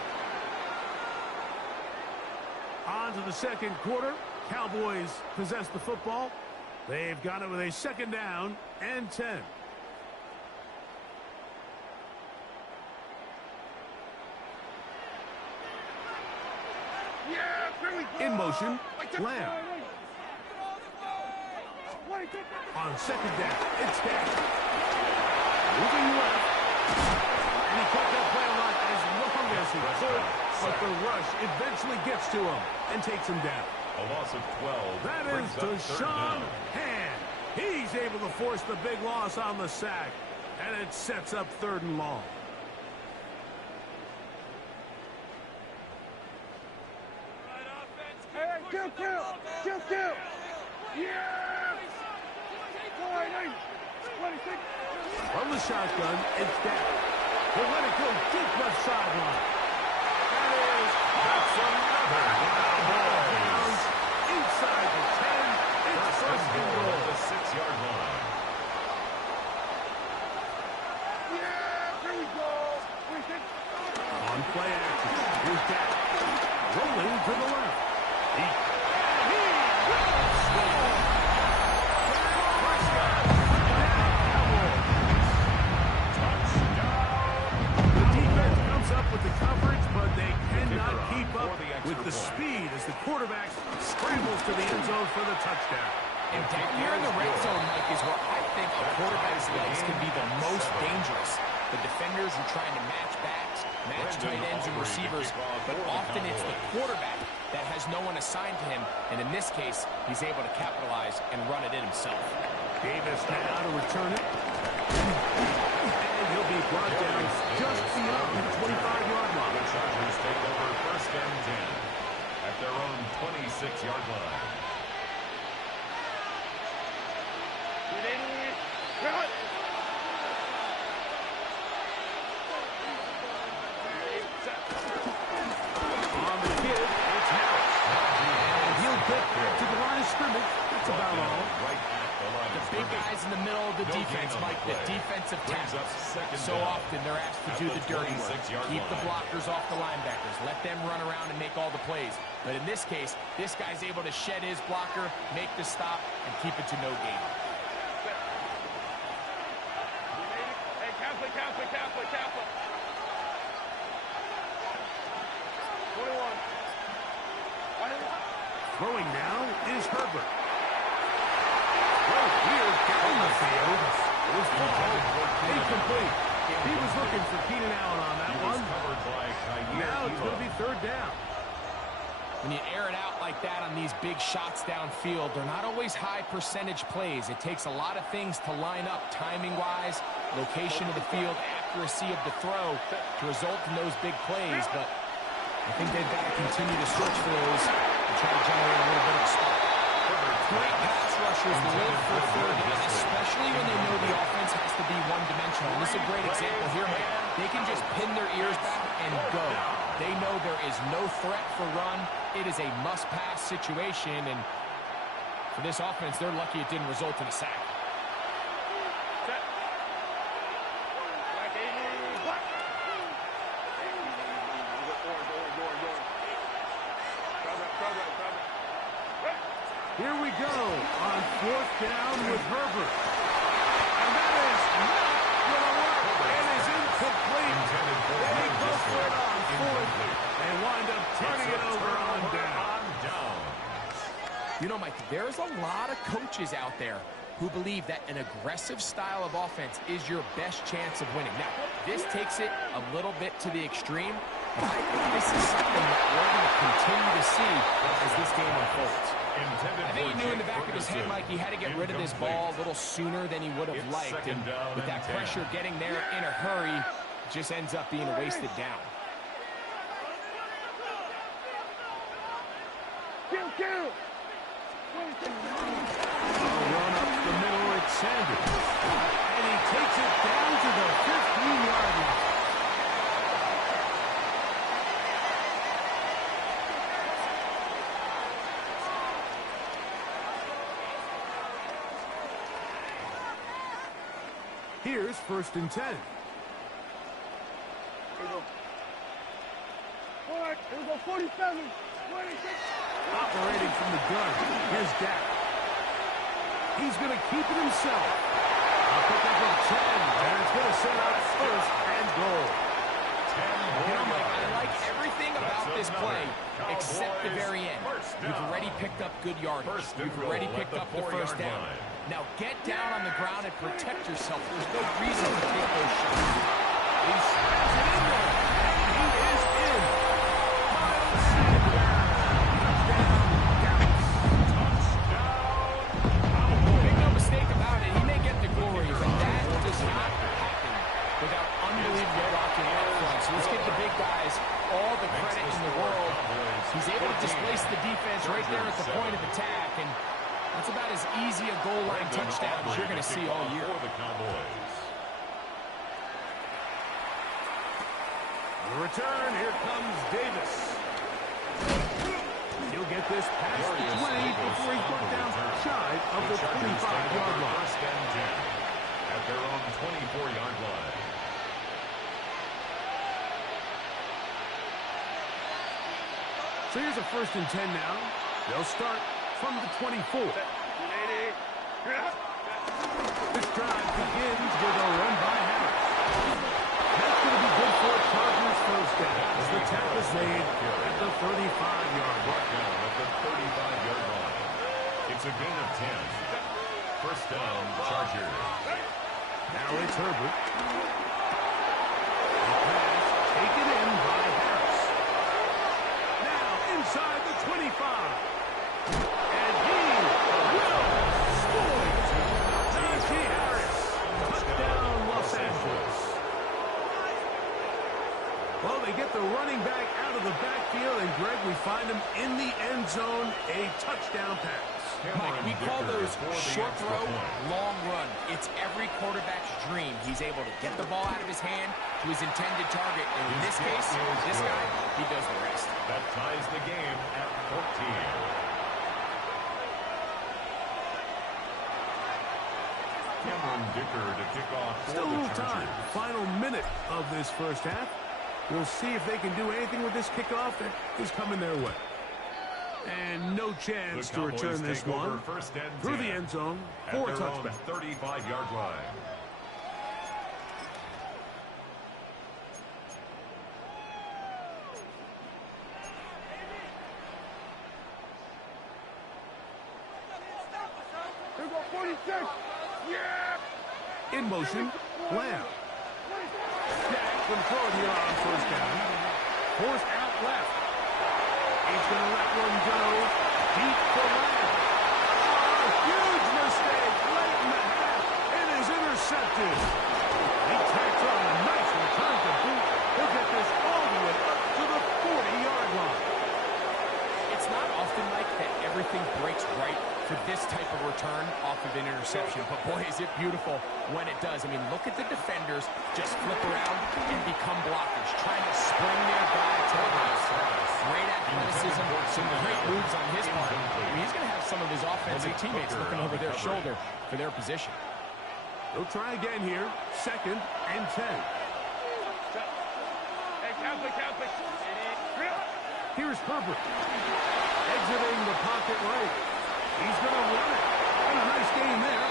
On to the second quarter. Cowboys possess the football. They've got it with a second down and 10. In motion, Lamb. On second down, it's down. Moving left. And he kept that play alive as long as he could, but the rush eventually gets to him and takes him down. A loss of 12. That is Deshaun Hand. He's able to force the big loss on the sack, and it sets up third and long. Kill! Yes! From the shotgun, it's down. He'll let it go deep left sideline. That is another Cowboys. Inside the 10, it's first and goal. The 6-yard line. Yeah, here we go. On play action, here's Dak. Rolling to the left. He will score. The defense comes up with the coverage, but they cannot keep up with the speed as the quarterback scrambles to the end zone for the touchdown. And down here in the red zone, Mike, is where I think a quarterback's legs can be the most dangerous. The defenders are trying to match backs, match tight ends and receivers, but often it's the quarterback that has no one assigned to him, and in this case, he's able to capitalize and run it in himself. Davis now to return it. And he'll be brought down just beyond the 25-yard line. The Chargers take over first and 10 at their own 26-yard line. On the kid, it's Harris. And he'll get to the line of scrimmage. That's about all. Right at the line The of big scrimmage. guys in the middle of the No defense, gain on Mike, the the play. defensive Brings tackle. up second So down often they're asked to at do the the dirty work. 26-yard Keep the line. blockers off the linebackers. Let them run around and make all the plays. But in this case, this guy's able to shed his blocker, make the stop, and keep it to no gain. Hey, Catholic. 21. Throwing now is Herbert. Right here down the field. His ball incomplete. He was looking for Keenan Allen on that He was one. covered by Kyle Now it's going to be third down. When you air it out like that on these big shots downfield, they're not always high percentage plays. It takes a lot of things to line up timing-wise, location of the field, accuracy of the throw to result in those big plays. But I think they've got to continue to search for those and try to generate a little bit of spark. Great pass rushers live for third down, especially when they know the offense has to be one-dimensional. And this is a great example here, Mike. They can just pin their ears back and go. They know there is no threat for run. It is a must-pass situation, and for this offense, they're lucky it didn't result in a sack. Here we go on fourth down with Herbert. And that is not going to work. It is incomplete. They go for it on fourth and wind up turning it over on down. You know, Mike, there's a lot of coaches out there who believe that an aggressive style of offense is your best chance of winning. Now, this takes it a little bit to the extreme, but I think this is something that we're going to continue to see as this game unfolds. I think he knew in the back of his head, Mike, he had to get rid of this ball a little sooner than he would have liked. And with that pressure getting there in a hurry, it just ends up being a wasted down. Kill! A run up the middle, it's Sanders. And he takes it down to the 15-yard line. Here's first and 10. Here we go. All right, here we go. 47, 26. Operating from the gun. Here's Dak. He's going to keep it himself. A pickup of 10. And it's going to set out first and goal. You know, Mike, I like everything about this play except the very end. You've already picked up good yardage. You've already picked up the first down. Now get down on the ground and protect yourself. There's no reason to take those shots. He slams it in there. And he is in. Miles Sanders. Touchdown. Make no mistake about it, he may get the glory, but that does not happen without unbelievable blocking up front. So let's give the big guys all the credit in the world. He's able to displace the defense right there at the point of attack, and that's about as easy a goal line touchdown as you're going to see all year. For the Cowboys. On the return, here comes Davis. He'll get this past the 20 before he's brought down shy of the 25-yard line. First and 10 at their own 24-yard line. So here's a first and 10 now. They'll start from the 24. This drive begins with a run by Harris. That's going to be good for Chargers first down as the tackle is made at the 35-yard line. At the 35-yard line. It's a gain of 10. First down, Chargers. Now it's Herbert. The pass taken in by Harris. Now inside the 25. And he will score. Najee Harris. Touchdown, Los Angeles. go. They get the running back out of the backfield, and Greg, we find him in the end zone. A touchdown pass. Mike, we call those short throw, long run. It's every quarterback's dream. He's able to get the ball out of his hand to his intended target. And in this case, this guy, he does the rest. That ties the game at 14. Dicker to kick off for Still a the little time. Chargers. Final minute of this first half. We'll see if they can do anything with this kickoff that is coming their way. And no chance to return this one through the end zone for a touchback. 35-yard line. Here go 46. Yeah. In motion, Lamb. Snag from throw here on first down. Forced out left. He's going to let one go deep for Lamb. Oh, huge mistake late in the half. It is intercepted. He tacks on a nice return to boot. He'll get this all the way up to the 40-yard line. It's not often, Mike, that everything breaks right for this type of return off of an interception. But, boy, is it beautiful when it does. I mean, look at the defenders just flip around and become blockers, trying to spring their guy to the house. Great athleticism, some great moves on his part. I mean, he's going to have some of his offensive teammates looking over their shoulder for their position. They'll try again here. 2nd and 10. Hey, Catholic. Here's Herbert. Exiting the pocket right. He's going to run it. And a nice gain there.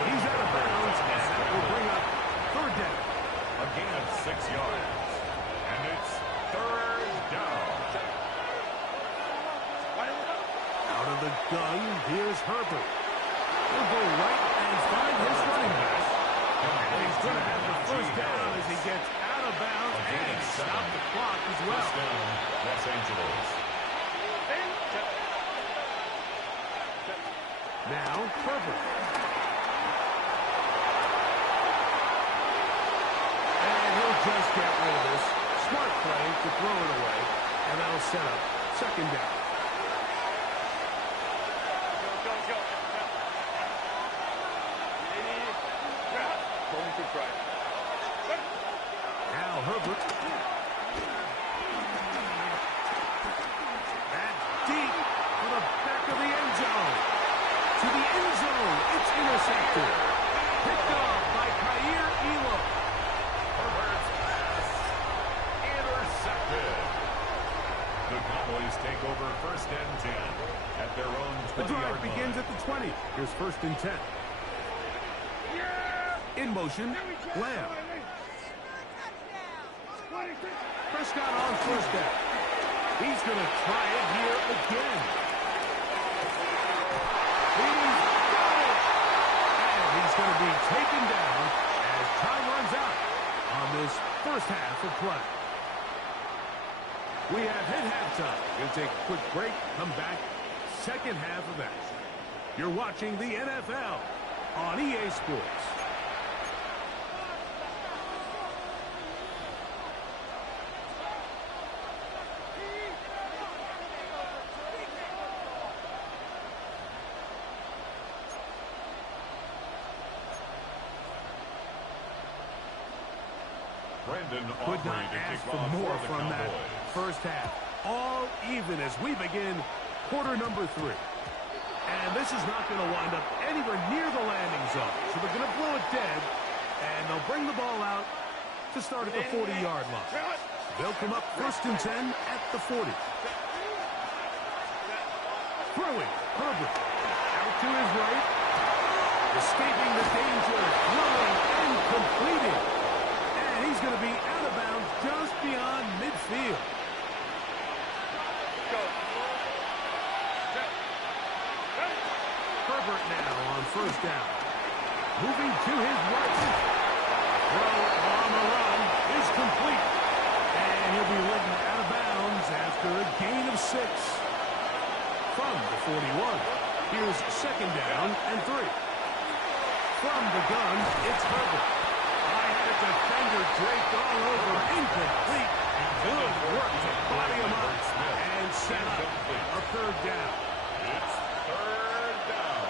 He's out of bounds, and that will bring up 3rd down. A gain of 6 yards. And it's 3rd down. Out of the gun, here's Herbert. He'll go right and find his running back. And he's going to have the 1st down as he gets out of bounds and stop the clock as well. First down, Los Angeles. Now, Herbert. And he'll just get rid of this. Smart play to throw it away. And that'll set up 2nd down. Go. Going to try. Now Herbert. That's deep to the back of the end zone. To the end zone. It's intercepted. Picked off by Khair Elo. Herbert's pass intercepted. The Cowboys take over 1st and 10 at their own 20-yard line. The drive begins at the 20. Here's 1st and 10. In motion, Lamb. Prescott on 1st down. He's going to try it here again. He's got it. And he's going to be taken down as time runs out on this 1st half of play. We have hit halftime. Going to take a quick break, come back, 2nd half of action. You're watching the NFL on EA Sports. Could not ask for more from that 1st half. All even as we begin quarter number 3. And this is not going to wind up anywhere near the landing zone. So they're going to blow it dead, and they'll bring the ball out to start at the 40-yard line. They'll come up 1st and 10 at the 40. Throwing, Herbert. Out to his right. Escaping the danger. Throwing and completing. He's going to be out of bounds just beyond midfield. Herbert now on 1st down. Moving to his right. Throw on the run is complete. And he'll be ridden out of bounds after a gain of 6. From the 41. Here's 2nd down and 3. From the gun, it's Herbert. Defender draped all over, incomplete. Good work to body him up and set up a third down. It's third down.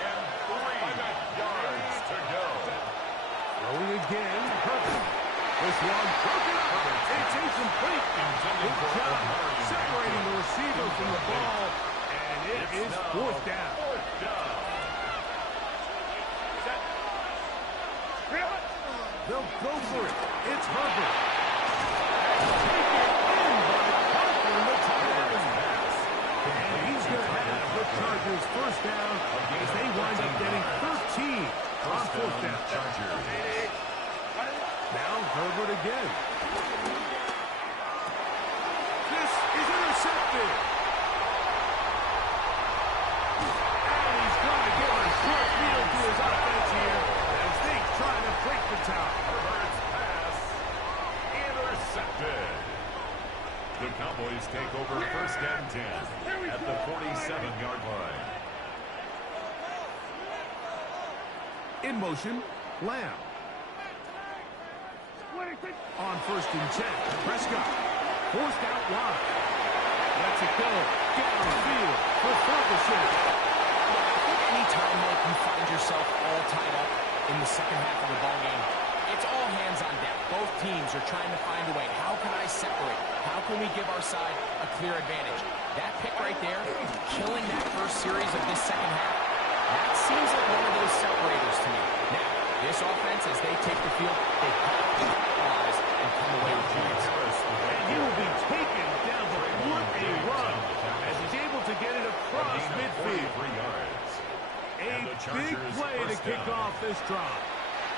And 3 yards to go. Throwing again, Herbert. This one broken up. It's incomplete. Good job separating the receiver from the ball, and it is fourth down. Fourth down. They'll go for it. It's Herbert. Take it in by Parker, the tight end. And he's going to have the Chargers first down as they wind up getting 13 on fourth down. Chargers. Now Herbert again. This is intercepted. And he's going to give a short field to his offense here as they try to break the tower. Herbert's pass intercepted. The Cowboys take over first and 10 at the 47-yard line. In motion, Lamb. On first and 10, Prescott. Forced out wide. Lets it go. Downfield for Ferguson. Anytime, Mike, you find yourself all tied up in the second half of the ballgame, it's all hands on deck. Both teams are trying to find a way. How can I separate? How can we give our side a clear advantage? That pick right there, killing that first series of this second half, that seems like one of those separators to me. Now, this offense, as they take the field, they have to capitalize and come away with points. And he will be taken down, but what a run as he's able to get it across midfield. 43 yards. A big play to kick off this drive.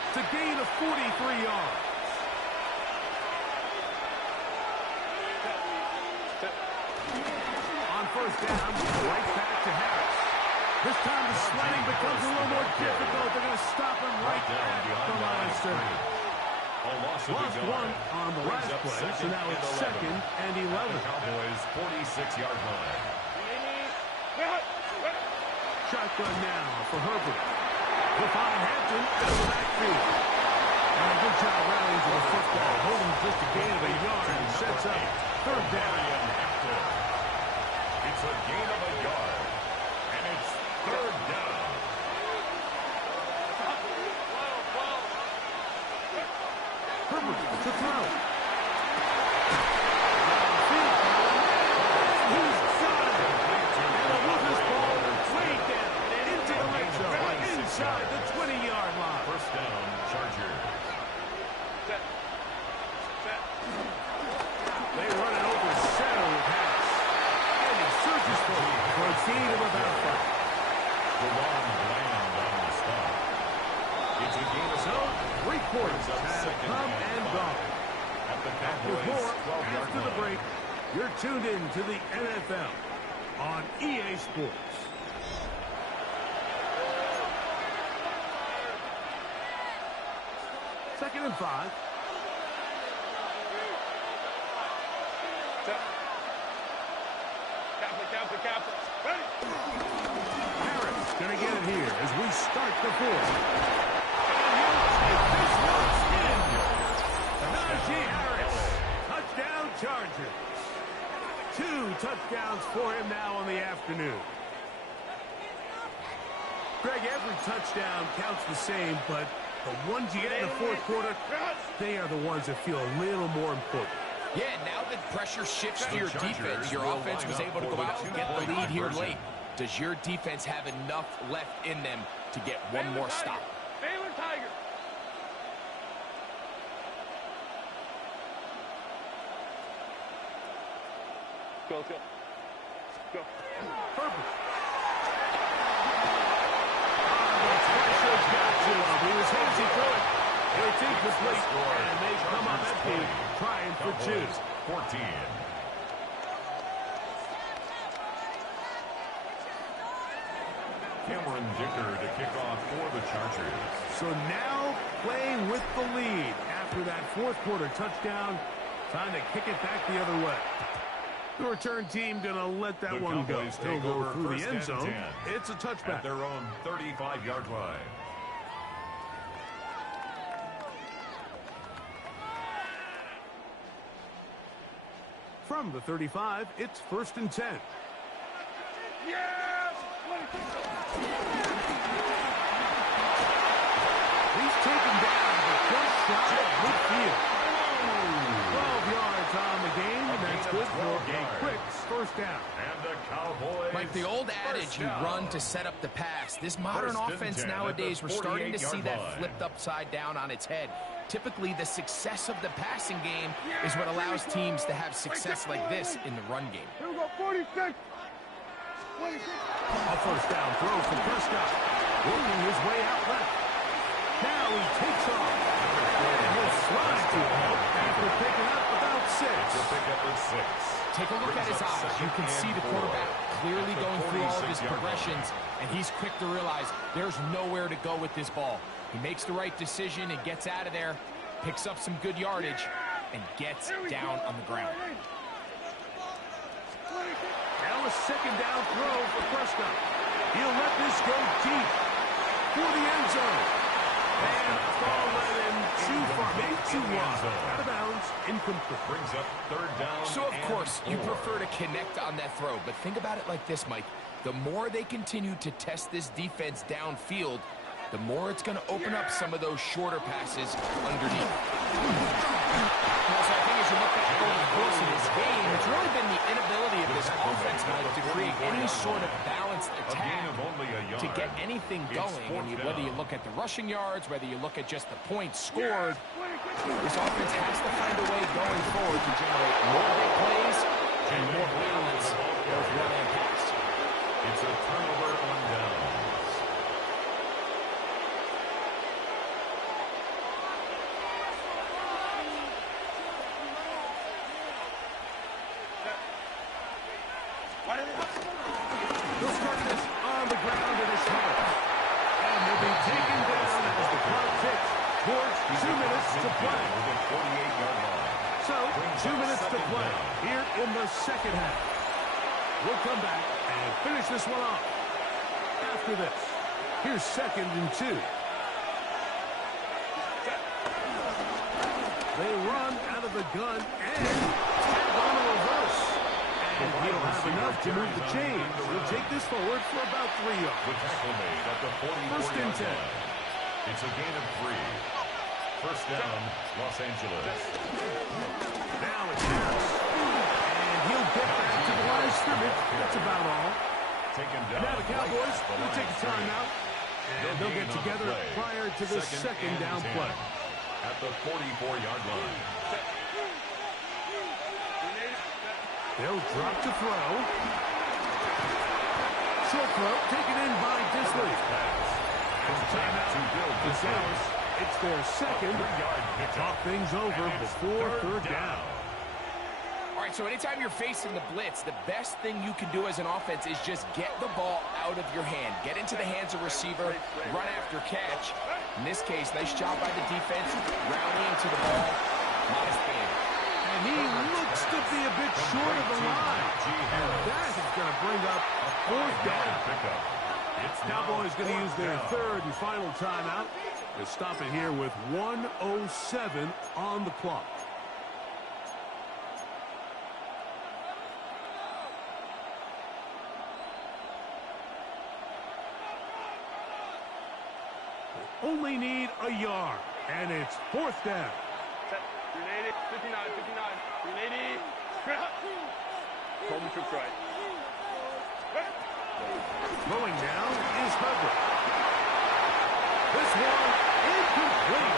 It's a gain of 43 yards. On first down, right back to Harris. This time the sliding becomes a little more difficult. They're going to stop him right at the line of scrimmage. Lost one on the last play, so now it's second and 11. The Cowboys' 46-yard line. Shotgun now for Herbert. He'll find Hampton out of the backfield. And a good job rallying to the football, holding just a gain of a yard and sets up third down. It's a gain of a yard, and it's third down. Herbert to throw. He's got it. And a this ball way down into the red zone, inside the 20-yard line. First down, Chargers. They run it over center with Harris. And he surges for a gain of about 5. The long land on the stop. It's a gain of 3 quarters have come and gone. At the With Cowboys' more 12-yard after the break, you're tuned in to the NFL on EA Sports. Second and 5. Harris going to get it here as we start the fourth. And he'll take this one in. Najee Harris, touchdown Chargers. 2 touchdowns for him now on the afternoon. Greg, every touchdown counts the same, but the ones you get in the fourth quarter, they are the ones that feel a little more important. Yeah, now that pressure shifts to your defense, your offense was able to go out and get the lead here late. Does your defense have enough left in them to get one more stop? Baylor Tiger. Go, let's go. Go. Herbert. Pressure's got to him. He was hazy through it. It's incomplete, and they come up empty, trying for 2. 14. Cameron Dicker to kick off for the Chargers. So now playing with the lead after that fourth quarter touchdown. Time to kick it back the other way. The return team going to let that one go. They'll go through the end zone. It's a touchback. At their own 35-yard line. From the 35, it's 1st and 10. Yes! He's taken down, but just shy of midfield. 12 yards on the game, and that's good for a quick first down. And the Cowboys. Like the old adage, you run to set up the pass. This modern offense nowadays, we're starting to see that flipped upside down on its head. Typically, the success of the passing game is what allows teams to have success like this in the run game. Here we go, 46. A first down throw for Prescott. Working his way out left. Now he takes off. And he'll slide to him after picking up about 6. The pickup is 6. Take a look at his eyes. You can see the quarterback clearly going through all of his progressions, and he's quick to realize there's nowhere to go with this ball. He makes the right decision and gets out of there, picks up some good yardage, and gets down on the ground. Now a second down throw for Prescott. He'll let this go deep for the end zone. And the ball let him too far, maybe too wide. Out of bounds, incomplete. Brings up 3rd down. So, of course, you prefer to connect on that throw, but think about it like this, Mike. The more they continue to test this defense downfield, the more it's going to open up some of those shorter passes underneath. So I think as you look back over the course of this game, it's really been the inability of this offense, Mike, to create any sort of balanced attack to get anything going. And whether you look at the rushing yards, whether you look at just the points scored, this offense has to find a way going forward to generate more big plays and more balance, both run and pass. It's a turnover on downs. They'll start this on the ground in his hands. And they'll be taken down as the clock ticks towards 2 minutes to play. With a 48-yard line. So, 2 minutes to play here in the second half. We'll come back and finish this one off. After this, here's 2nd and 2. They run out of the gun and tap on a reverse. And he'll have enough to move the chains. He'll take this forward for about 3 yards. The tackle made at the 44-yard line. It's a gain of 3. First down, Los Angeles. Now it's Harris. And he'll get back to the line of scrimmage. That's about all. Taken down. Now the Cowboys will take a timeout. And they'll get together prior to the second down play. At the 44-yard line. They'll drop to throw. Short throw taken in by Disley. Timeout to build the Saints. It's their second. Talk things over before 3rd down. All right, so anytime you're facing the blitz, the best thing you can do as an offense is just get the ball out of your hand. Get into the hands of receiver, run after catch. In this case, nice job by the defense, rallying to the ball. Modest gain. And he looks to be a bit short of the line. And that is going to bring up a 4th down. Cowboys going to use their 3rd and final timeout to stop it here with 1:07 on the clock. Only need a yard, and it's 4th down. 380, 59, 59, 380. Home troops right. Throwing now is Herbert. This one incomplete.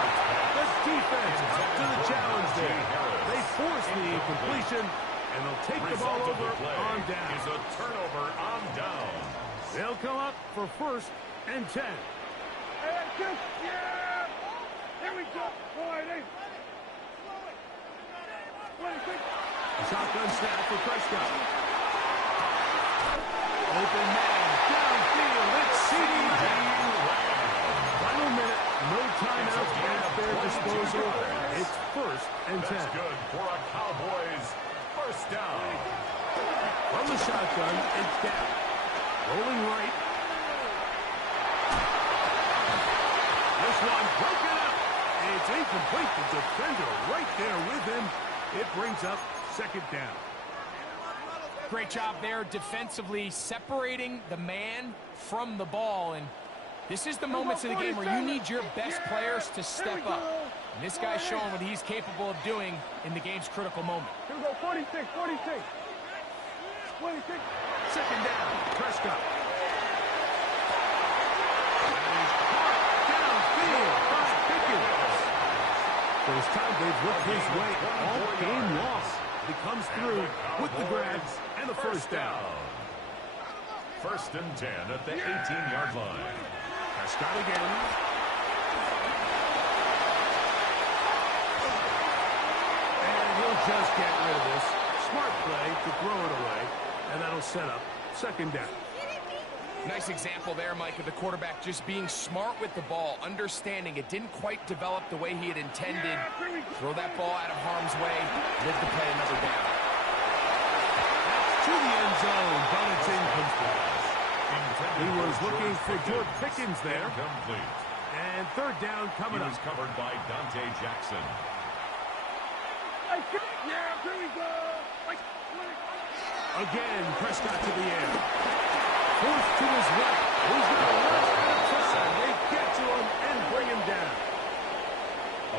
The defense is up to the challenge there. They force the incompletion, and they'll take the ball over on down. Is a turnover on down. They'll come up for 1st and 10. Yeah! Here we go. 480. Shotgun snap for Prescott. Open man, downfield, it's CeeDee Lamb. Final minute, no timeouts at their disposal. It's 1st and 10. That's good for a Cowboys first down. From the shotgun, it's down. Rolling right. This one broken up. It's incomplete. The defender right there with him. It brings up 2nd down. Great job there defensively, separating the man from the ball. And this is the moments of the game where you need your best players to step up. And this guy's showing what he's capable of doing in the game's critical moment. Here we go, 46, 46. 46. Second down, Prescott. First time they've looked his way all game long. He comes through with the grabs and the first down. First and 10 at the 18-yard line. Prescott again. And he'll just get rid of this. Smart play to throw it away. And that'll set up second down. Nice example there, Mike, of the quarterback just being smart with the ball, understanding it didn't quite develop the way he had intended. Throw that ball out of harm's way, live to play another down. To the end zone, but it's incomplete. He was looking for George Pickens there. Incomplete. And third down coming He up. was covered by Dante Jackson. Yeah, here we go. Again, Prescott to the air. Fourth to his right. He's got a rush out of time. They get to him and bring him down.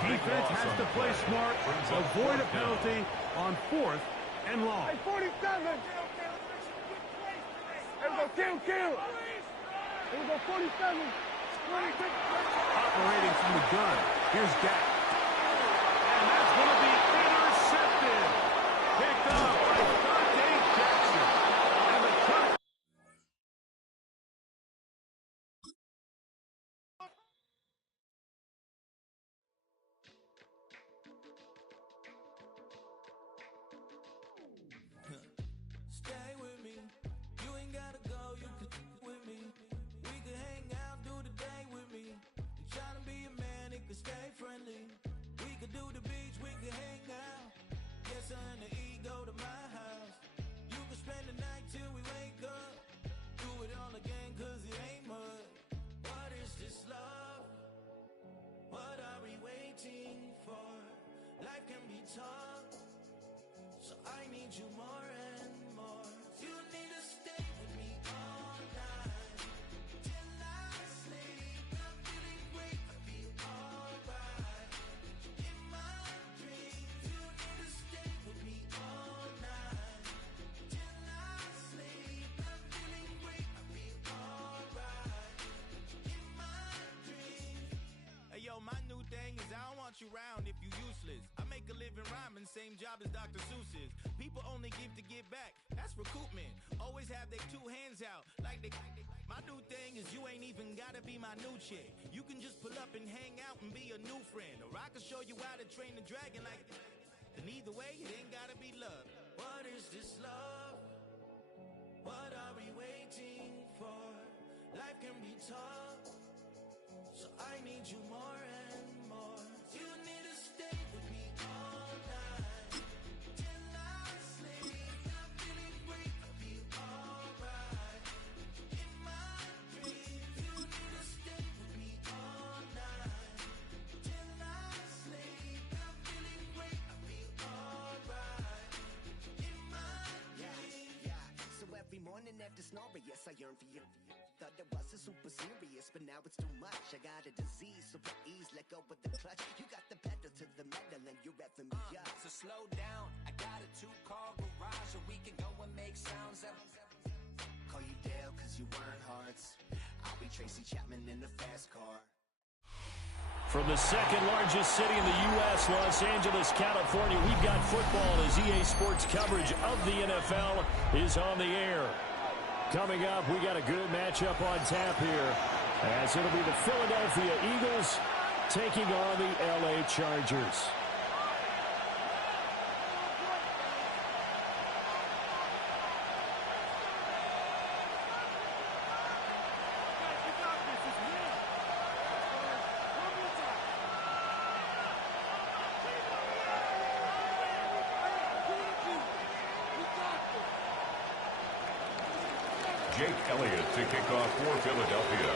Defense has to play smart, avoid a penalty on fourth and long. Hey, 47. Here we go, kill. Here we go, 47. 26. Operating from the gun. Here's Dak. And that's going to be intercepted. Picked up by Dante Jackson. And the cut. Stay with me. You ain't gotta go, you can with me. We can hang out, do the day with me. You tryna be a man, it can stay friendly. We could do the beach, we can hang out. Get something to eat, go to my house. You can spend the night till we wake up. Do it all again, cause it ain't mud. What is this love? What are we waiting for? Life can be tough, so I need you more and more. You need to stay with me all night till I sleep. I'm feeling great, I feel alright. In my dreams, you need to stay with me all night till I sleep. I'm feeling great, I feel alright. In my dreams. Hey yo, my new thing is I don't want you round if you useless. I make a living rhyming, same job as Dr. Seuss's. People only give to get back, that's recoupment. Always have their two hands out, like they. My new thing is you ain't even gotta be my new chick. You can just pull up and hang out and be a new friend. Or I can show you how to train the dragon like. And either way, it ain't gotta be love. What is this love? What are we waiting for? Life can be tough, so I need you more and more. You need to stay with me all night till I sleep. I'm feeling great, I feel alright. In my dreams, you need to stay with me all night till I sleep. I'm feeling great, I feel alright. In my dreams. Yeah. So every morning after snoring, yes, I yearn for you. Thought it wasn't super serious, but now it's too much. I got a disease, so with ease, let go with the clutch. You got the pedal to the metal, and you're revving me up. So slow down, I got a 2-car garage, so we can go and make sounds up. Call you Dale, cause you weren't hearts. I'll be Tracy Chapman in the fast car. From the second largest city in the U.S., Los Angeles, California, we've got football as EA Sports coverage of the NFL is on the air. Coming up, we got a good matchup on tap here, as it'll be the Philadelphia Eagles taking on the L.A. Chargers. Jake Elliott to kick off for Philadelphia.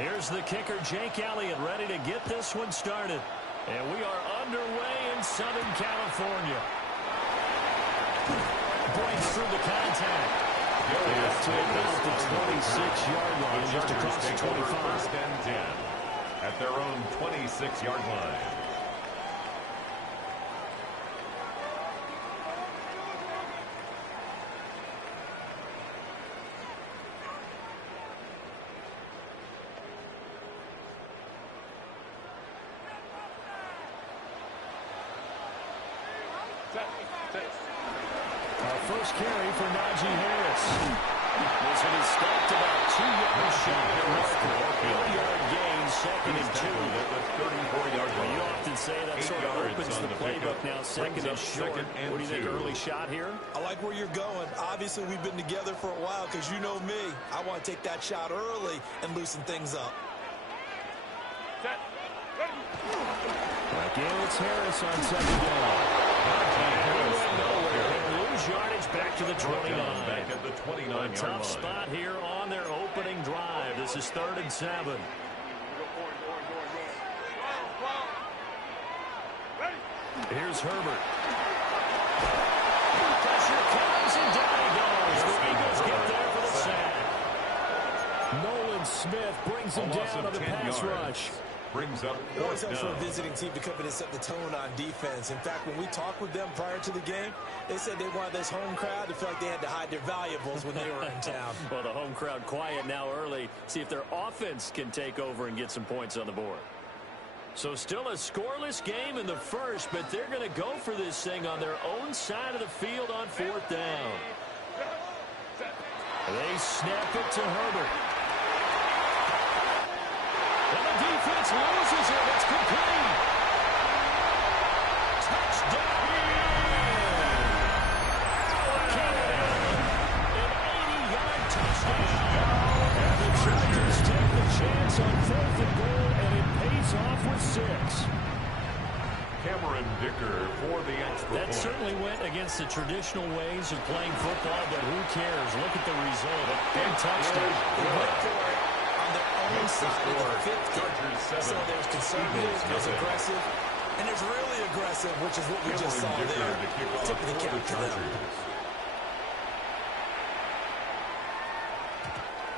Here's the kicker, Jake Elliott, ready to get this one started. And we are underway in Southern California. Breaks through the contact. Up to about the 26-yard line, just across the 25. First and 10 at their own 26-yard line. First carry for Najee Harris. This one is stopped about 2 yards shy of the record. 8-yard gain, second and 2. At the 34-yard line. You often say that sort of opens the playbook now, second and short. What do you think, early shot here? I like where you're going. Obviously, we've been together for a while because you know me. I want to take that shot early and loosen things up. Again, it's Harris on second down. Yardage back to the 29. Back at the 29-yard line. Tough spot here on their opening drive. This is 3rd and 7. Here's Herbert. Pressure comes and down he goes. The Eagles get there for the sack. Nolan Smith brings him down on the pass rush. Brings up It always helps for a visiting team to come in and set the tone on defense. In fact, when we talked with them prior to the game, they said they wanted this home crowd to feel like they had to hide their valuables when they were in town. Well, the home crowd quiet now early. See if their offense can take over and get some points on the board. So still a scoreless game in the first, but they're going to go for this thing on their own side of the field on 4th down. They snap it to Herbert. And the defense loses it. It's complete. Touchdown. An 80-yard touchdown. And the Chargers take the chance on 4th and goal, and it pays off with 6. Cameron Dicker for the extra That point. certainly went against the traditional ways of playing football, but who cares? Look at the result. A big touchdown. They went for it on their own side of the 50. So there's conservative, there's aggressive, and there's really aggressive, which is what we just saw there. Tip of the cap to them.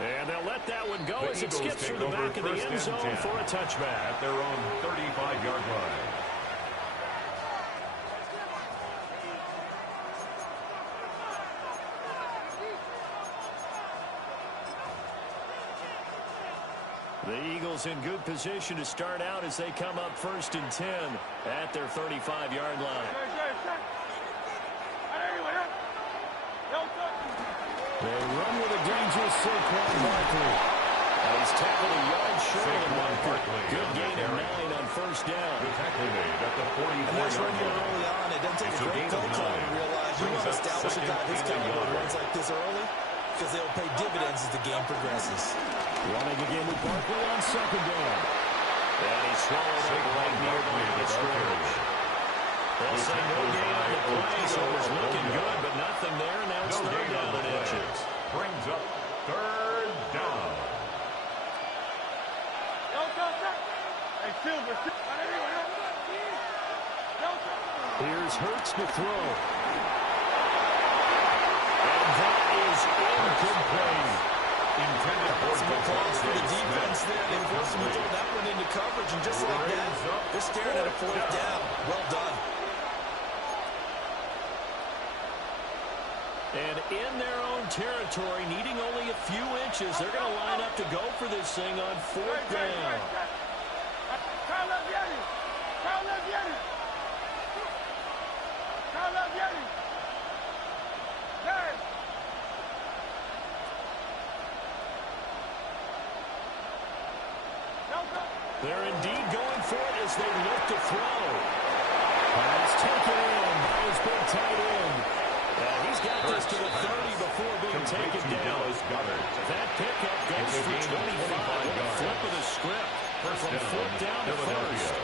And they'll let that one go as it skips through the back of the end zone for a touchback. At their own 35-yard line. The Eagles in good position to start out as they come up 1st and 10 at their 35-yard line. They run with a dangerous Saquon Barkley. He's tackled a yard short of the marker. Good gain of 9 on 1st down. The tackle made at the 44-yard And that's when you're early on. It doesn't take a great play call to realize you want to establish a guy this caliber runs like this early because they'll pay dividends as the game progresses. Running again with Barkley on 2nd down. And he's swallowed up right near the line of scrimmage. They'll say no gain on the play, so it was looking good, but nothing there. Now it's 3rd down and inches. Brings up 3rd down. Here's Hurts to throw. And that is incomplete. Intended for the defense there. They forced him to throw that one into coverage, and just like that, they're staring at a 4th down. Well done. And in their own territory, needing only a few inches, they're going to line up to go for this thing on 4th down. They're indeed going for it as they look to throw. Pass taken in by his big tight end. He's got this to the 30 before being taken down. That pickup goes for 25. Flip of the script from 4th down to 1st.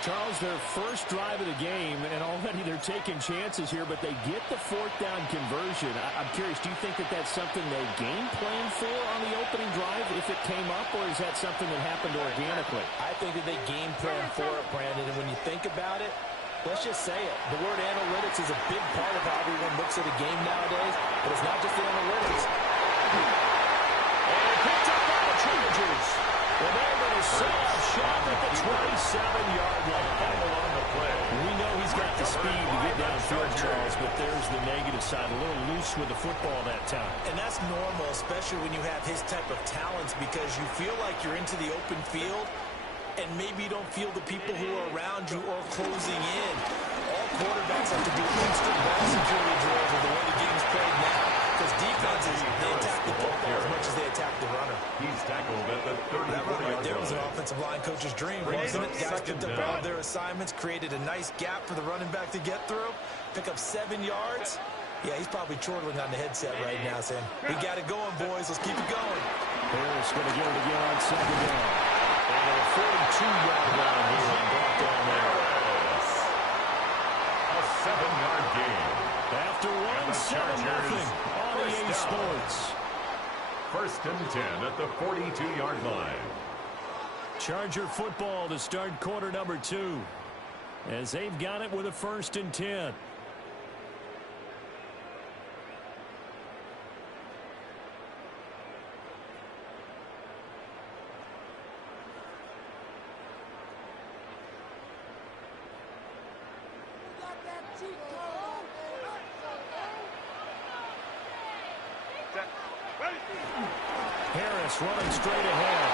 Charles, their first drive of the game, and already they're taking chances here, but they get the fourth down conversion. I'm curious, do you think that that's something they game planned for on the opening drive if it came up, or is that something that happened organically? I think that they game planned for it, Brandon, and when you think about it, let's just say it. The word analytics is a big part of how everyone looks at a game nowadays, but it's not just the analytics. And picked up by the Chargers. And they're going to set up shop at the 27-yard line. On the play. We know he's got the speed to get downfield, Charles, but there's the negative side. A little loose with the football that time. And that's normal, especially when you have his type of talents, because you feel like you're into the open field, and maybe you don't feel the people who are around you or closing in. All quarterbacks have to do instant ball security drills with the way the game's played now, because defenses, they attack the football as much as they attack the runner. He's tackled at the 30-40 That run right yard there was an line. offensive line coach's dream, wasn't it? Guys picked up all of their assignments, created a nice gap for the running back to get through, pick up 7 yards. Yeah, he's probably chortling on the headset right now, saying, we got it going, boys. Let's keep it going. Harris going to get it again on second down. And a 42-yard line here and brought down there. A 7-yard gain. After one, 7-0 on EA Sports. First and 10 at the 42-yard line. Charger football to start quarter number 2. As they've got it with a first and 10. Harris running straight ahead.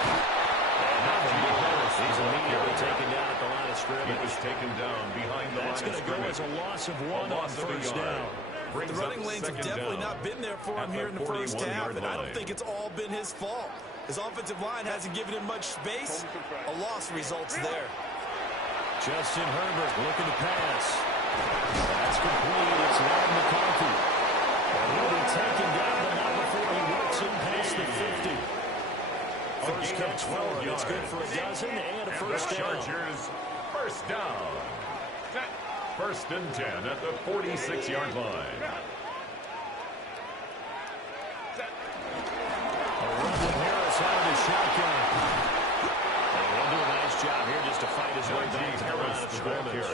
He's immediately taken down at the line of scrimmage. He was taken down behind the line of scrimmage. That's going to go as a loss of 1 on first down. The running lanes have definitely not been there for him here in the first half, and I don't think it's all been his fault. His offensive line hasn't given him much space. A loss results there. Justin Herbert looking to pass. That's complete. It's now McCarthy. And he'll be taken down, but not before he works him past the 50. First catch forward. It's good for a dozen and a first down. Chargers, first down. First and 10 at the 46-yard line. A run with Harris out of the shotgun. And he'll do a nice job here just to fight his way back to the line of scrimmage.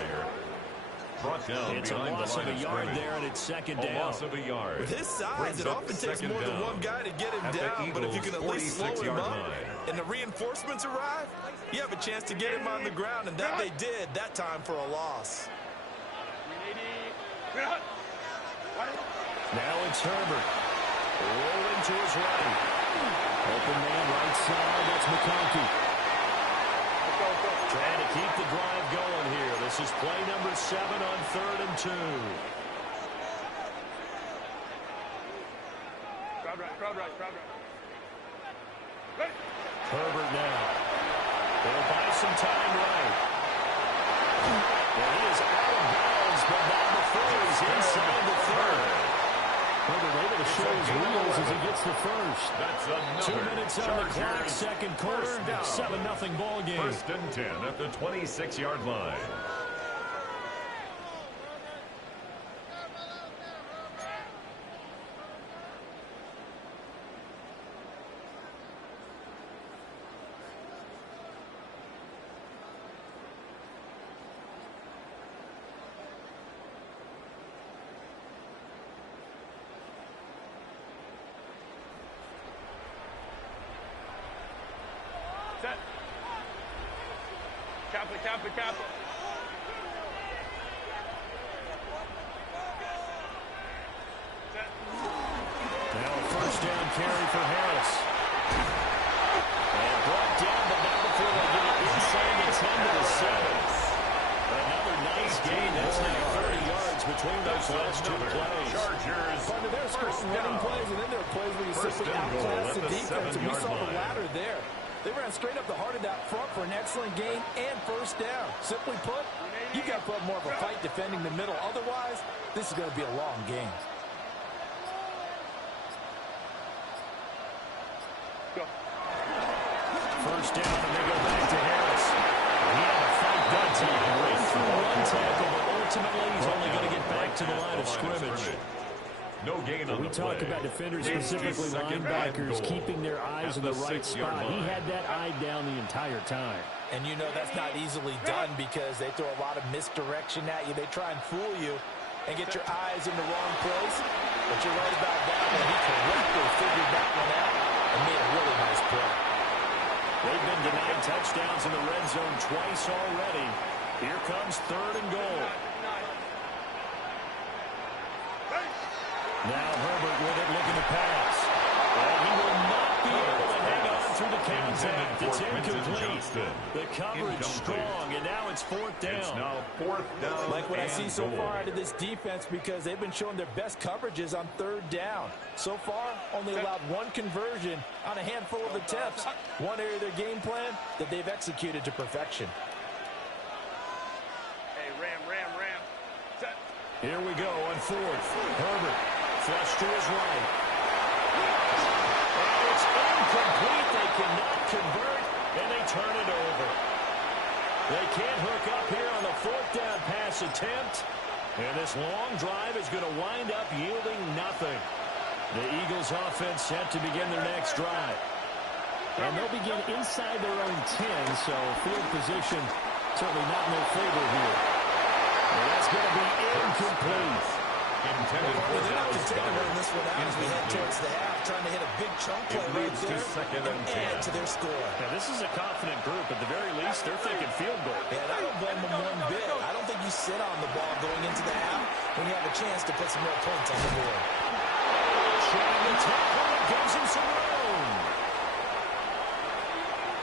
Brought down it's a loss of a yard there, and it's second down. A loss of a yard. With his size, it often takes more than one guy to get him down, but if you can at least slow him up and the reinforcements arrive, you have a chance to get him on the ground, and that they did that time for a loss. Now it's Herbert. Rolling to his right. Open man right side. That's McConkey. Trying to keep the drive going here. This is play number 7 on 3rd and 2. Herbert now. They'll buy some time right. And he is out of bounds, but not before he's inside the 3rd. Herbert able to show his wheels as he gets the first. That's 2 minutes on the clock, second quarter, 7-0 ball game. First and 10 at the 26-yard line. Kappa. Now a first down carry for Harris. And brought down, but not before they get it inside the 10 to the 7. Another nice gain. That's now 30 yards between those last 2 plays. Chargers. They're scoring running plays, and then there are plays where you simply outclass the defense, and we saw the latter there. They ran straight up the heart of that front for an excellent gain and first down. Simply put, you've got to put more of a fight defending the middle. Otherwise, this is going to be a long game. First down, and they go back to Harris. He had a fight that time. Ran through one tackle, but ultimately he's only going to get back to the line of scrimmage. No gain on We the talk play. about defenders, specifically linebackers, keeping their eyes in the right spot. He had that eye down the entire time. And you know that's not easily done because they throw a lot of misdirection at you. They try and fool you and get your eyes in the wrong place. But you're right about that one. He correctly figured that one out and made a really nice play. They've been denied touchdowns in the red zone twice already. Here comes 3rd and goal. Now Herbert with it, looking to pass. And he will not be able to hang on through the contact. It's incomplete. The coverage strong, and now it's 4th down. It's now 4th down. Like what I see so far out of this defense, because they've been showing their best coverages on 3rd down. So far, only allowed 1 conversion on a handful of attempts. One area of their game plan that they've executed to perfection. Hey, Ram. Set. Here we go on 4th. Herbert, flush to his right. And it's incomplete. They cannot convert, and they turn it over. They can't hook up here on the 4th down pass attempt. And this long drive is going to wind up yielding nothing. The Eagles offense set to begin their next drive. And they'll begin inside their own 10, so field position certainly not in their favor here. And that's going to be incomplete. Intended for They're not Dallas continuing Goedert. this one out as we head towards the half, trying to hit a big chunk play right leads to there 2nd and 10. add to their score. Now, this is a confident group. At the very least, they're thinking field goal. And I don't blame them one bit. I don't think you sit on the ball going into the half when you have a chance to put some more points on the board. Trying to tackle it, gives him some room.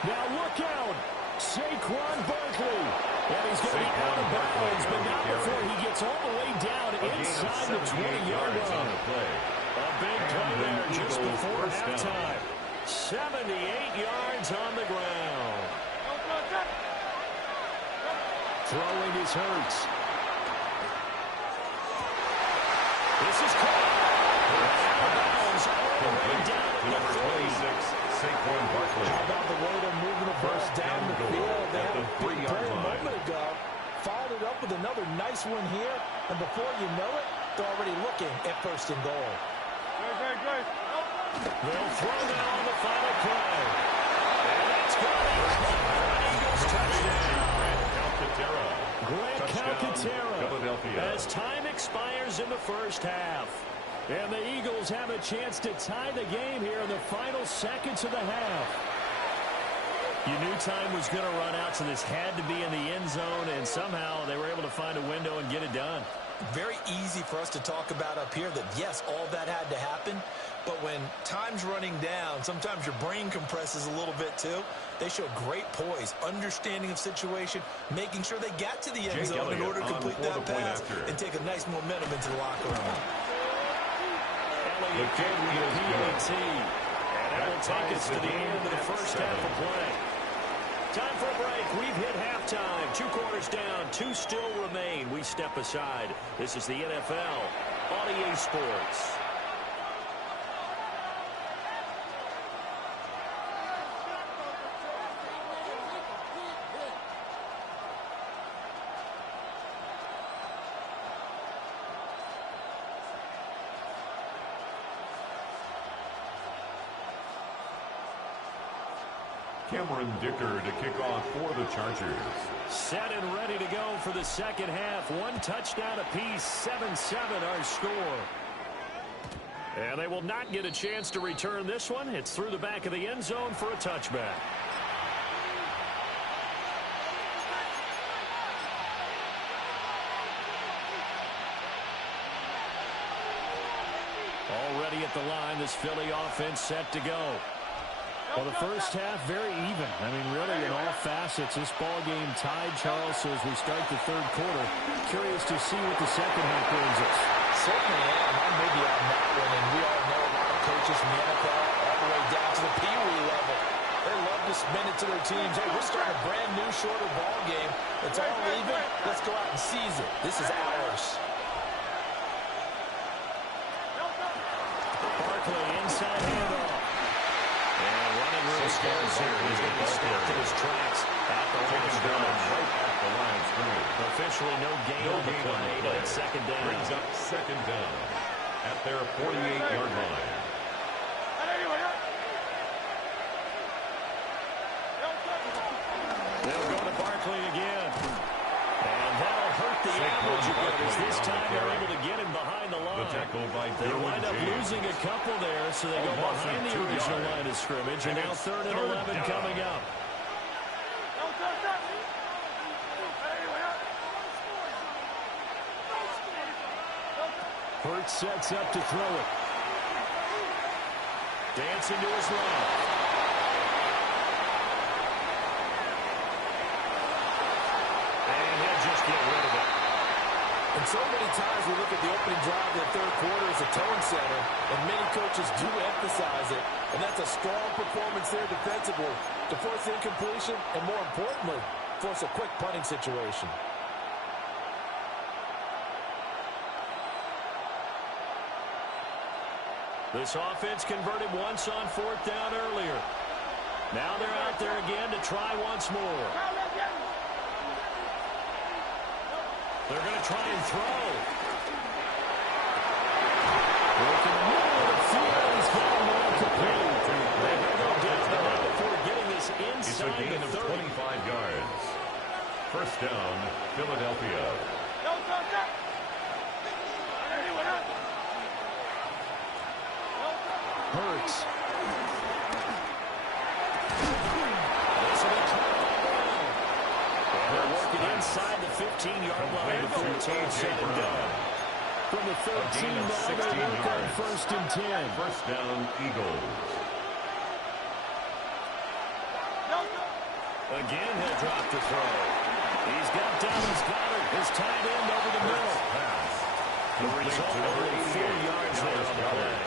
Now look out. Saquon Barkley. And he's going to be out of bounds, but not before he gets all the way down inside the 20-yard line. A big play there just before halftime. 78 yards on the ground. Throwing his Hurts. This is caught. Out of bounds all the way down at Number the 26, Saquon Barkley. How about the way they're moving the ball down the field? They had a big play a moment ago. Followed it up with another nice one here. And before you know it, they're already looking at 1st and goal. Great. They'll throw now on the final play. And that's good. Eagles touchdown. Grant Calcaterra. Philadelphia. As time expires in the first half. And the Eagles have a chance to tie the game here in the final seconds of the half. You knew time was going to run out, so this had to be in the end zone, and somehow they were able to find a window and get it done. Very easy for us to talk about up here that, yes, all that had to happen. But when time's running down, sometimes your brain compresses a little bit too. They show great poise, understanding of situation, making sure they got to the end zone in order to complete that pass and take a nice momentum into the locker room. Elliott gave me a PAT, and that will take us to the end of the first half of play. Time for a break. We've hit halftime. 2 quarters down. 2 still remain. We step aside. This is the NFL on EA Sports. Cameron Dicker to kick off for the Chargers. Set and ready to go for the second half. 1 touchdown apiece, 7-7 our score. And they will not get a chance to return this one. It's through the back of the end zone for a touchback. Already at the line, this Philly offense set to go. Well, the first half, very even. I mean, really, in all facets, this ball game tied, Charles. So as we start the third quarter, curious to see what the second half brings us. Certainly am. I'm with you on that one. And we all know a lot of coaches from the NFL all the way down to the Pee Wee level. They love to spin it to their teams. Hey, we're starting a brand new, shorter ball game. It's all even. Let's go out and seize it. This is ours. Barkley, inside handoff. And running real scars here. He's going to be stopped in his tracks at the line of scrimmage. the line of scrimmage. Officially no gain on the play. It's second down. Brings up second down at their 48-yard line. They'll go to Barkley again. And that'll hurt the average a bit, as this time they're able to get him behind the line. They wind up losing a couple there, so they go behind the original line of scrimmage, and now 3rd and 11 coming up. Hurts sets up to throw it. Dancing to his left. And he'll just get rid of it. And so many times we look at the opening drive of the third quarter as a tone setter, and many coaches do emphasize it. And that's a strong performance there defensively to force incompletion and, more importantly, force a quick punting situation. This offense converted once on 4th down earlier. Now they're out there again to try once more. They're going to try and throw. Work in the middle of the field. He's got him all complete. They're going to go down the road before getting this inside It's a gain of 25 yards. First down, Philadelphia. Hurts. They're working inside the 15-yard line before it's all said and done. From the 13, now they work on 1st and 10. First down, Eagles. Again, he'll drop the throw. He's got Dallas Goedert, his tight end, over the middle. The result, only 4 yards there on the play.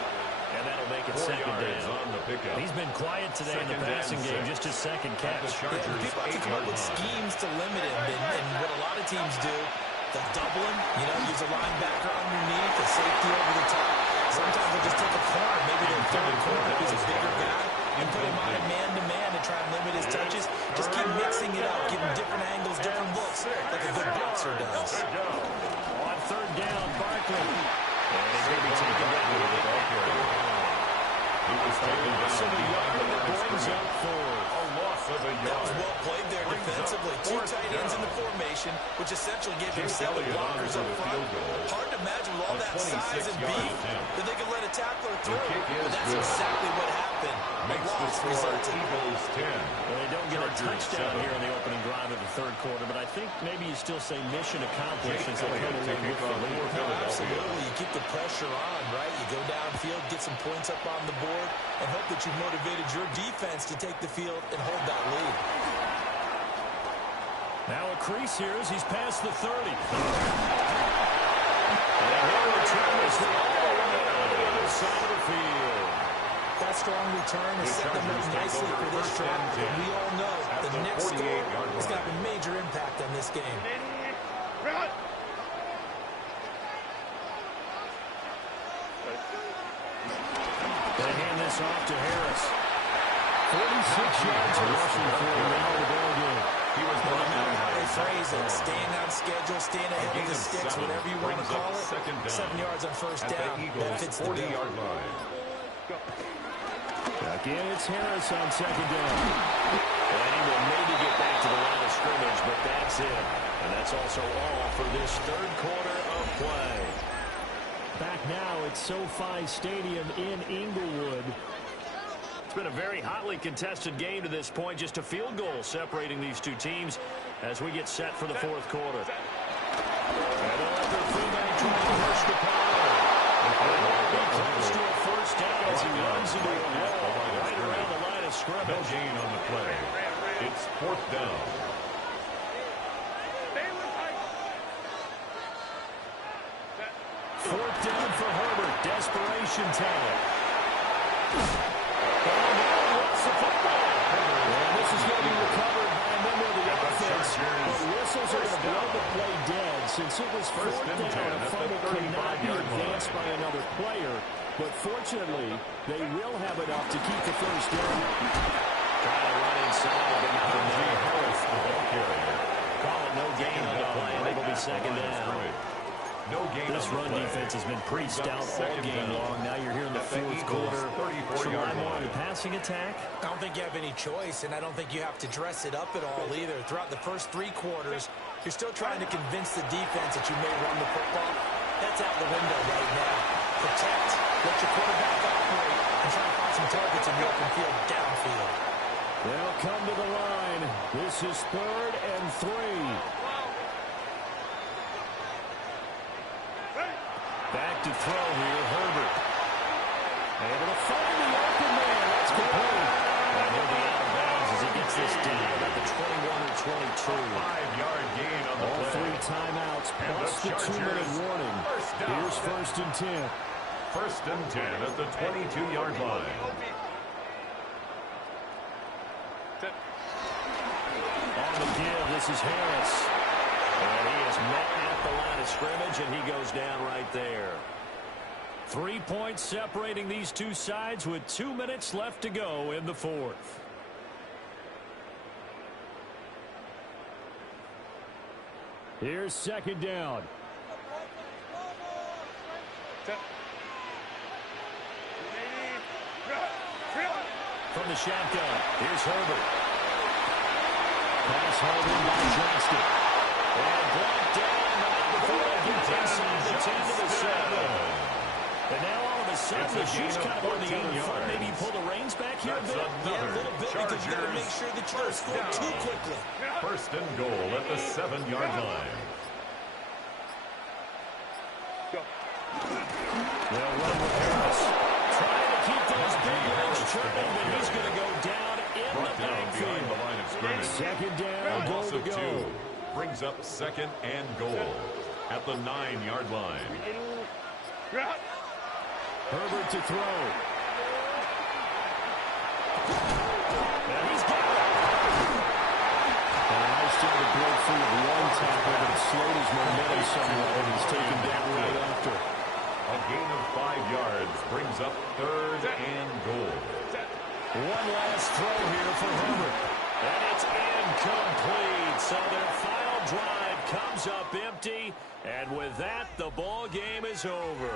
And that'll make it second down. On the pickup. He's been quiet today in the passing game, just his second catch. Yeah, people have to come up with schemes to limit him, and what a lot of teams do, they'll double him, use a linebacker underneath, a safety over the top. Sometimes they'll just take a corner, maybe their third corner, who's a bigger guy, and put him on a man-to-man and try and limit his touches. Just keep mixing it up, give him different angles, different looks, like a good boxer does. On 3rd down, Barkley. And he's going to be taken down with the ball carrier. He was taken down. So the yard that brings up 4. A loss of a yard. That was well played there defensively. 2 tight ends in the formation, which essentially gave him 7 blockers up front. Hard to imagine with all that size and beef that they could let a tackler through. But that's exactly what happened. A loss resulted. Eagles 10. Well, they don't get a touchdown here in the opening drive of the 3rd quarter, but I think maybe you still say mission accomplished as they come away with the lead. Absolutely. You keep the pressure on, right? You go downfield, get some points up on the board, and hope that you've motivated your defense to take the field and hold that lead. Now a crease here as he's past the 30. And he'll return this one all the way on the other side of the field. That strong return has set them up nicely for this drive. And we all know the next score is going to have a major impact on this game. They hand this off to Harris. 46 yards rushing for him now in the ball game. He was no matter how they phrase it, staying on schedule, staying ahead of the sticks, whatever you want to call it. 7 yards on 1st down. That fits the bill. 40-yard line. Again, it's Harris on 2nd down. And he will maybe get back to the line of scrimmage, but that's it. And that's also all for this 3rd quarter of play. Back now at SoFi Stadium in Inglewood. It's been a very hotly contested game to this point. Just a field goal separating these two teams as we get set for the 4th quarter. And they'll let their fullback try to push the power. And they'll be close to a 1st down as he runs into a wall right around the line of scrimmage. No gain on the play. It's 4th down. 4th down for Herbert. Desperation time. And this is going to be recovered by a member of the offense. But whistles are going to blow the play dead since it was 4th down. A fumble cannot be advanced by another player. But fortunately, they will have enough to keep the 1st down. Trying to run inside, but not Harris, the ball carrier. Call it no gain on the play, and it'll be second down. No gain. This run defense has been pretty stout all game long. Now you're here in the fourth quarter. Should rely more on the passing attack? I don't think you have any choice, and I don't think you have to dress it up at all either. Throughout the first 3 quarters, you're still trying to convince the defense that you may run the football. That's out the window right now. Protect, let your quarterback operate, and try to find some targets in the open field downfield. They'll come to the line. This is 3rd and 3. Back to throw here, Herbert. Able to find the open man. That's complete. And he'll be out of bounds as he gets this down at the 21 or 22. 5-yard gain on the All play. 3 timeouts plus the 2-minute warning. Here's 1st and 10. 1st and 10 at the 22-yard line. On the give, this is Harris. And he is met at the line of scrimmage, and he goes down right there. 3 points separating these two sides with 2 minutes left to go in the 4th. Here's 2nd down. From the shotgun, here's Herbert. Pass hauled in by Johnston. And brought down before it gets inside the 10 to the 7. And now all of a sudden the shoe's kind of on the other foot. Maybe you pull the reins back here a bit? Yeah, a little bit, because you got to make sure that you don't score too quickly. 1st and goal at the 7-yard line. They'll run with Harris. Trying to keep those big legs churning, but he's going to go down in the backfield. Behind the line of scrimmage. 2nd down, goal to go. 2 brings up 2nd and goal at the 9-yard line. Herbert to throw. And he's got it. And a nice job to break free of one tackle, but it slowed his momentum somewhat, and he's taken down right after. A gain of 5 yards brings up 3rd and goal. One last throw here for Herbert. And it's incomplete. So their final drive comes up empty. And with that, the ball game is over.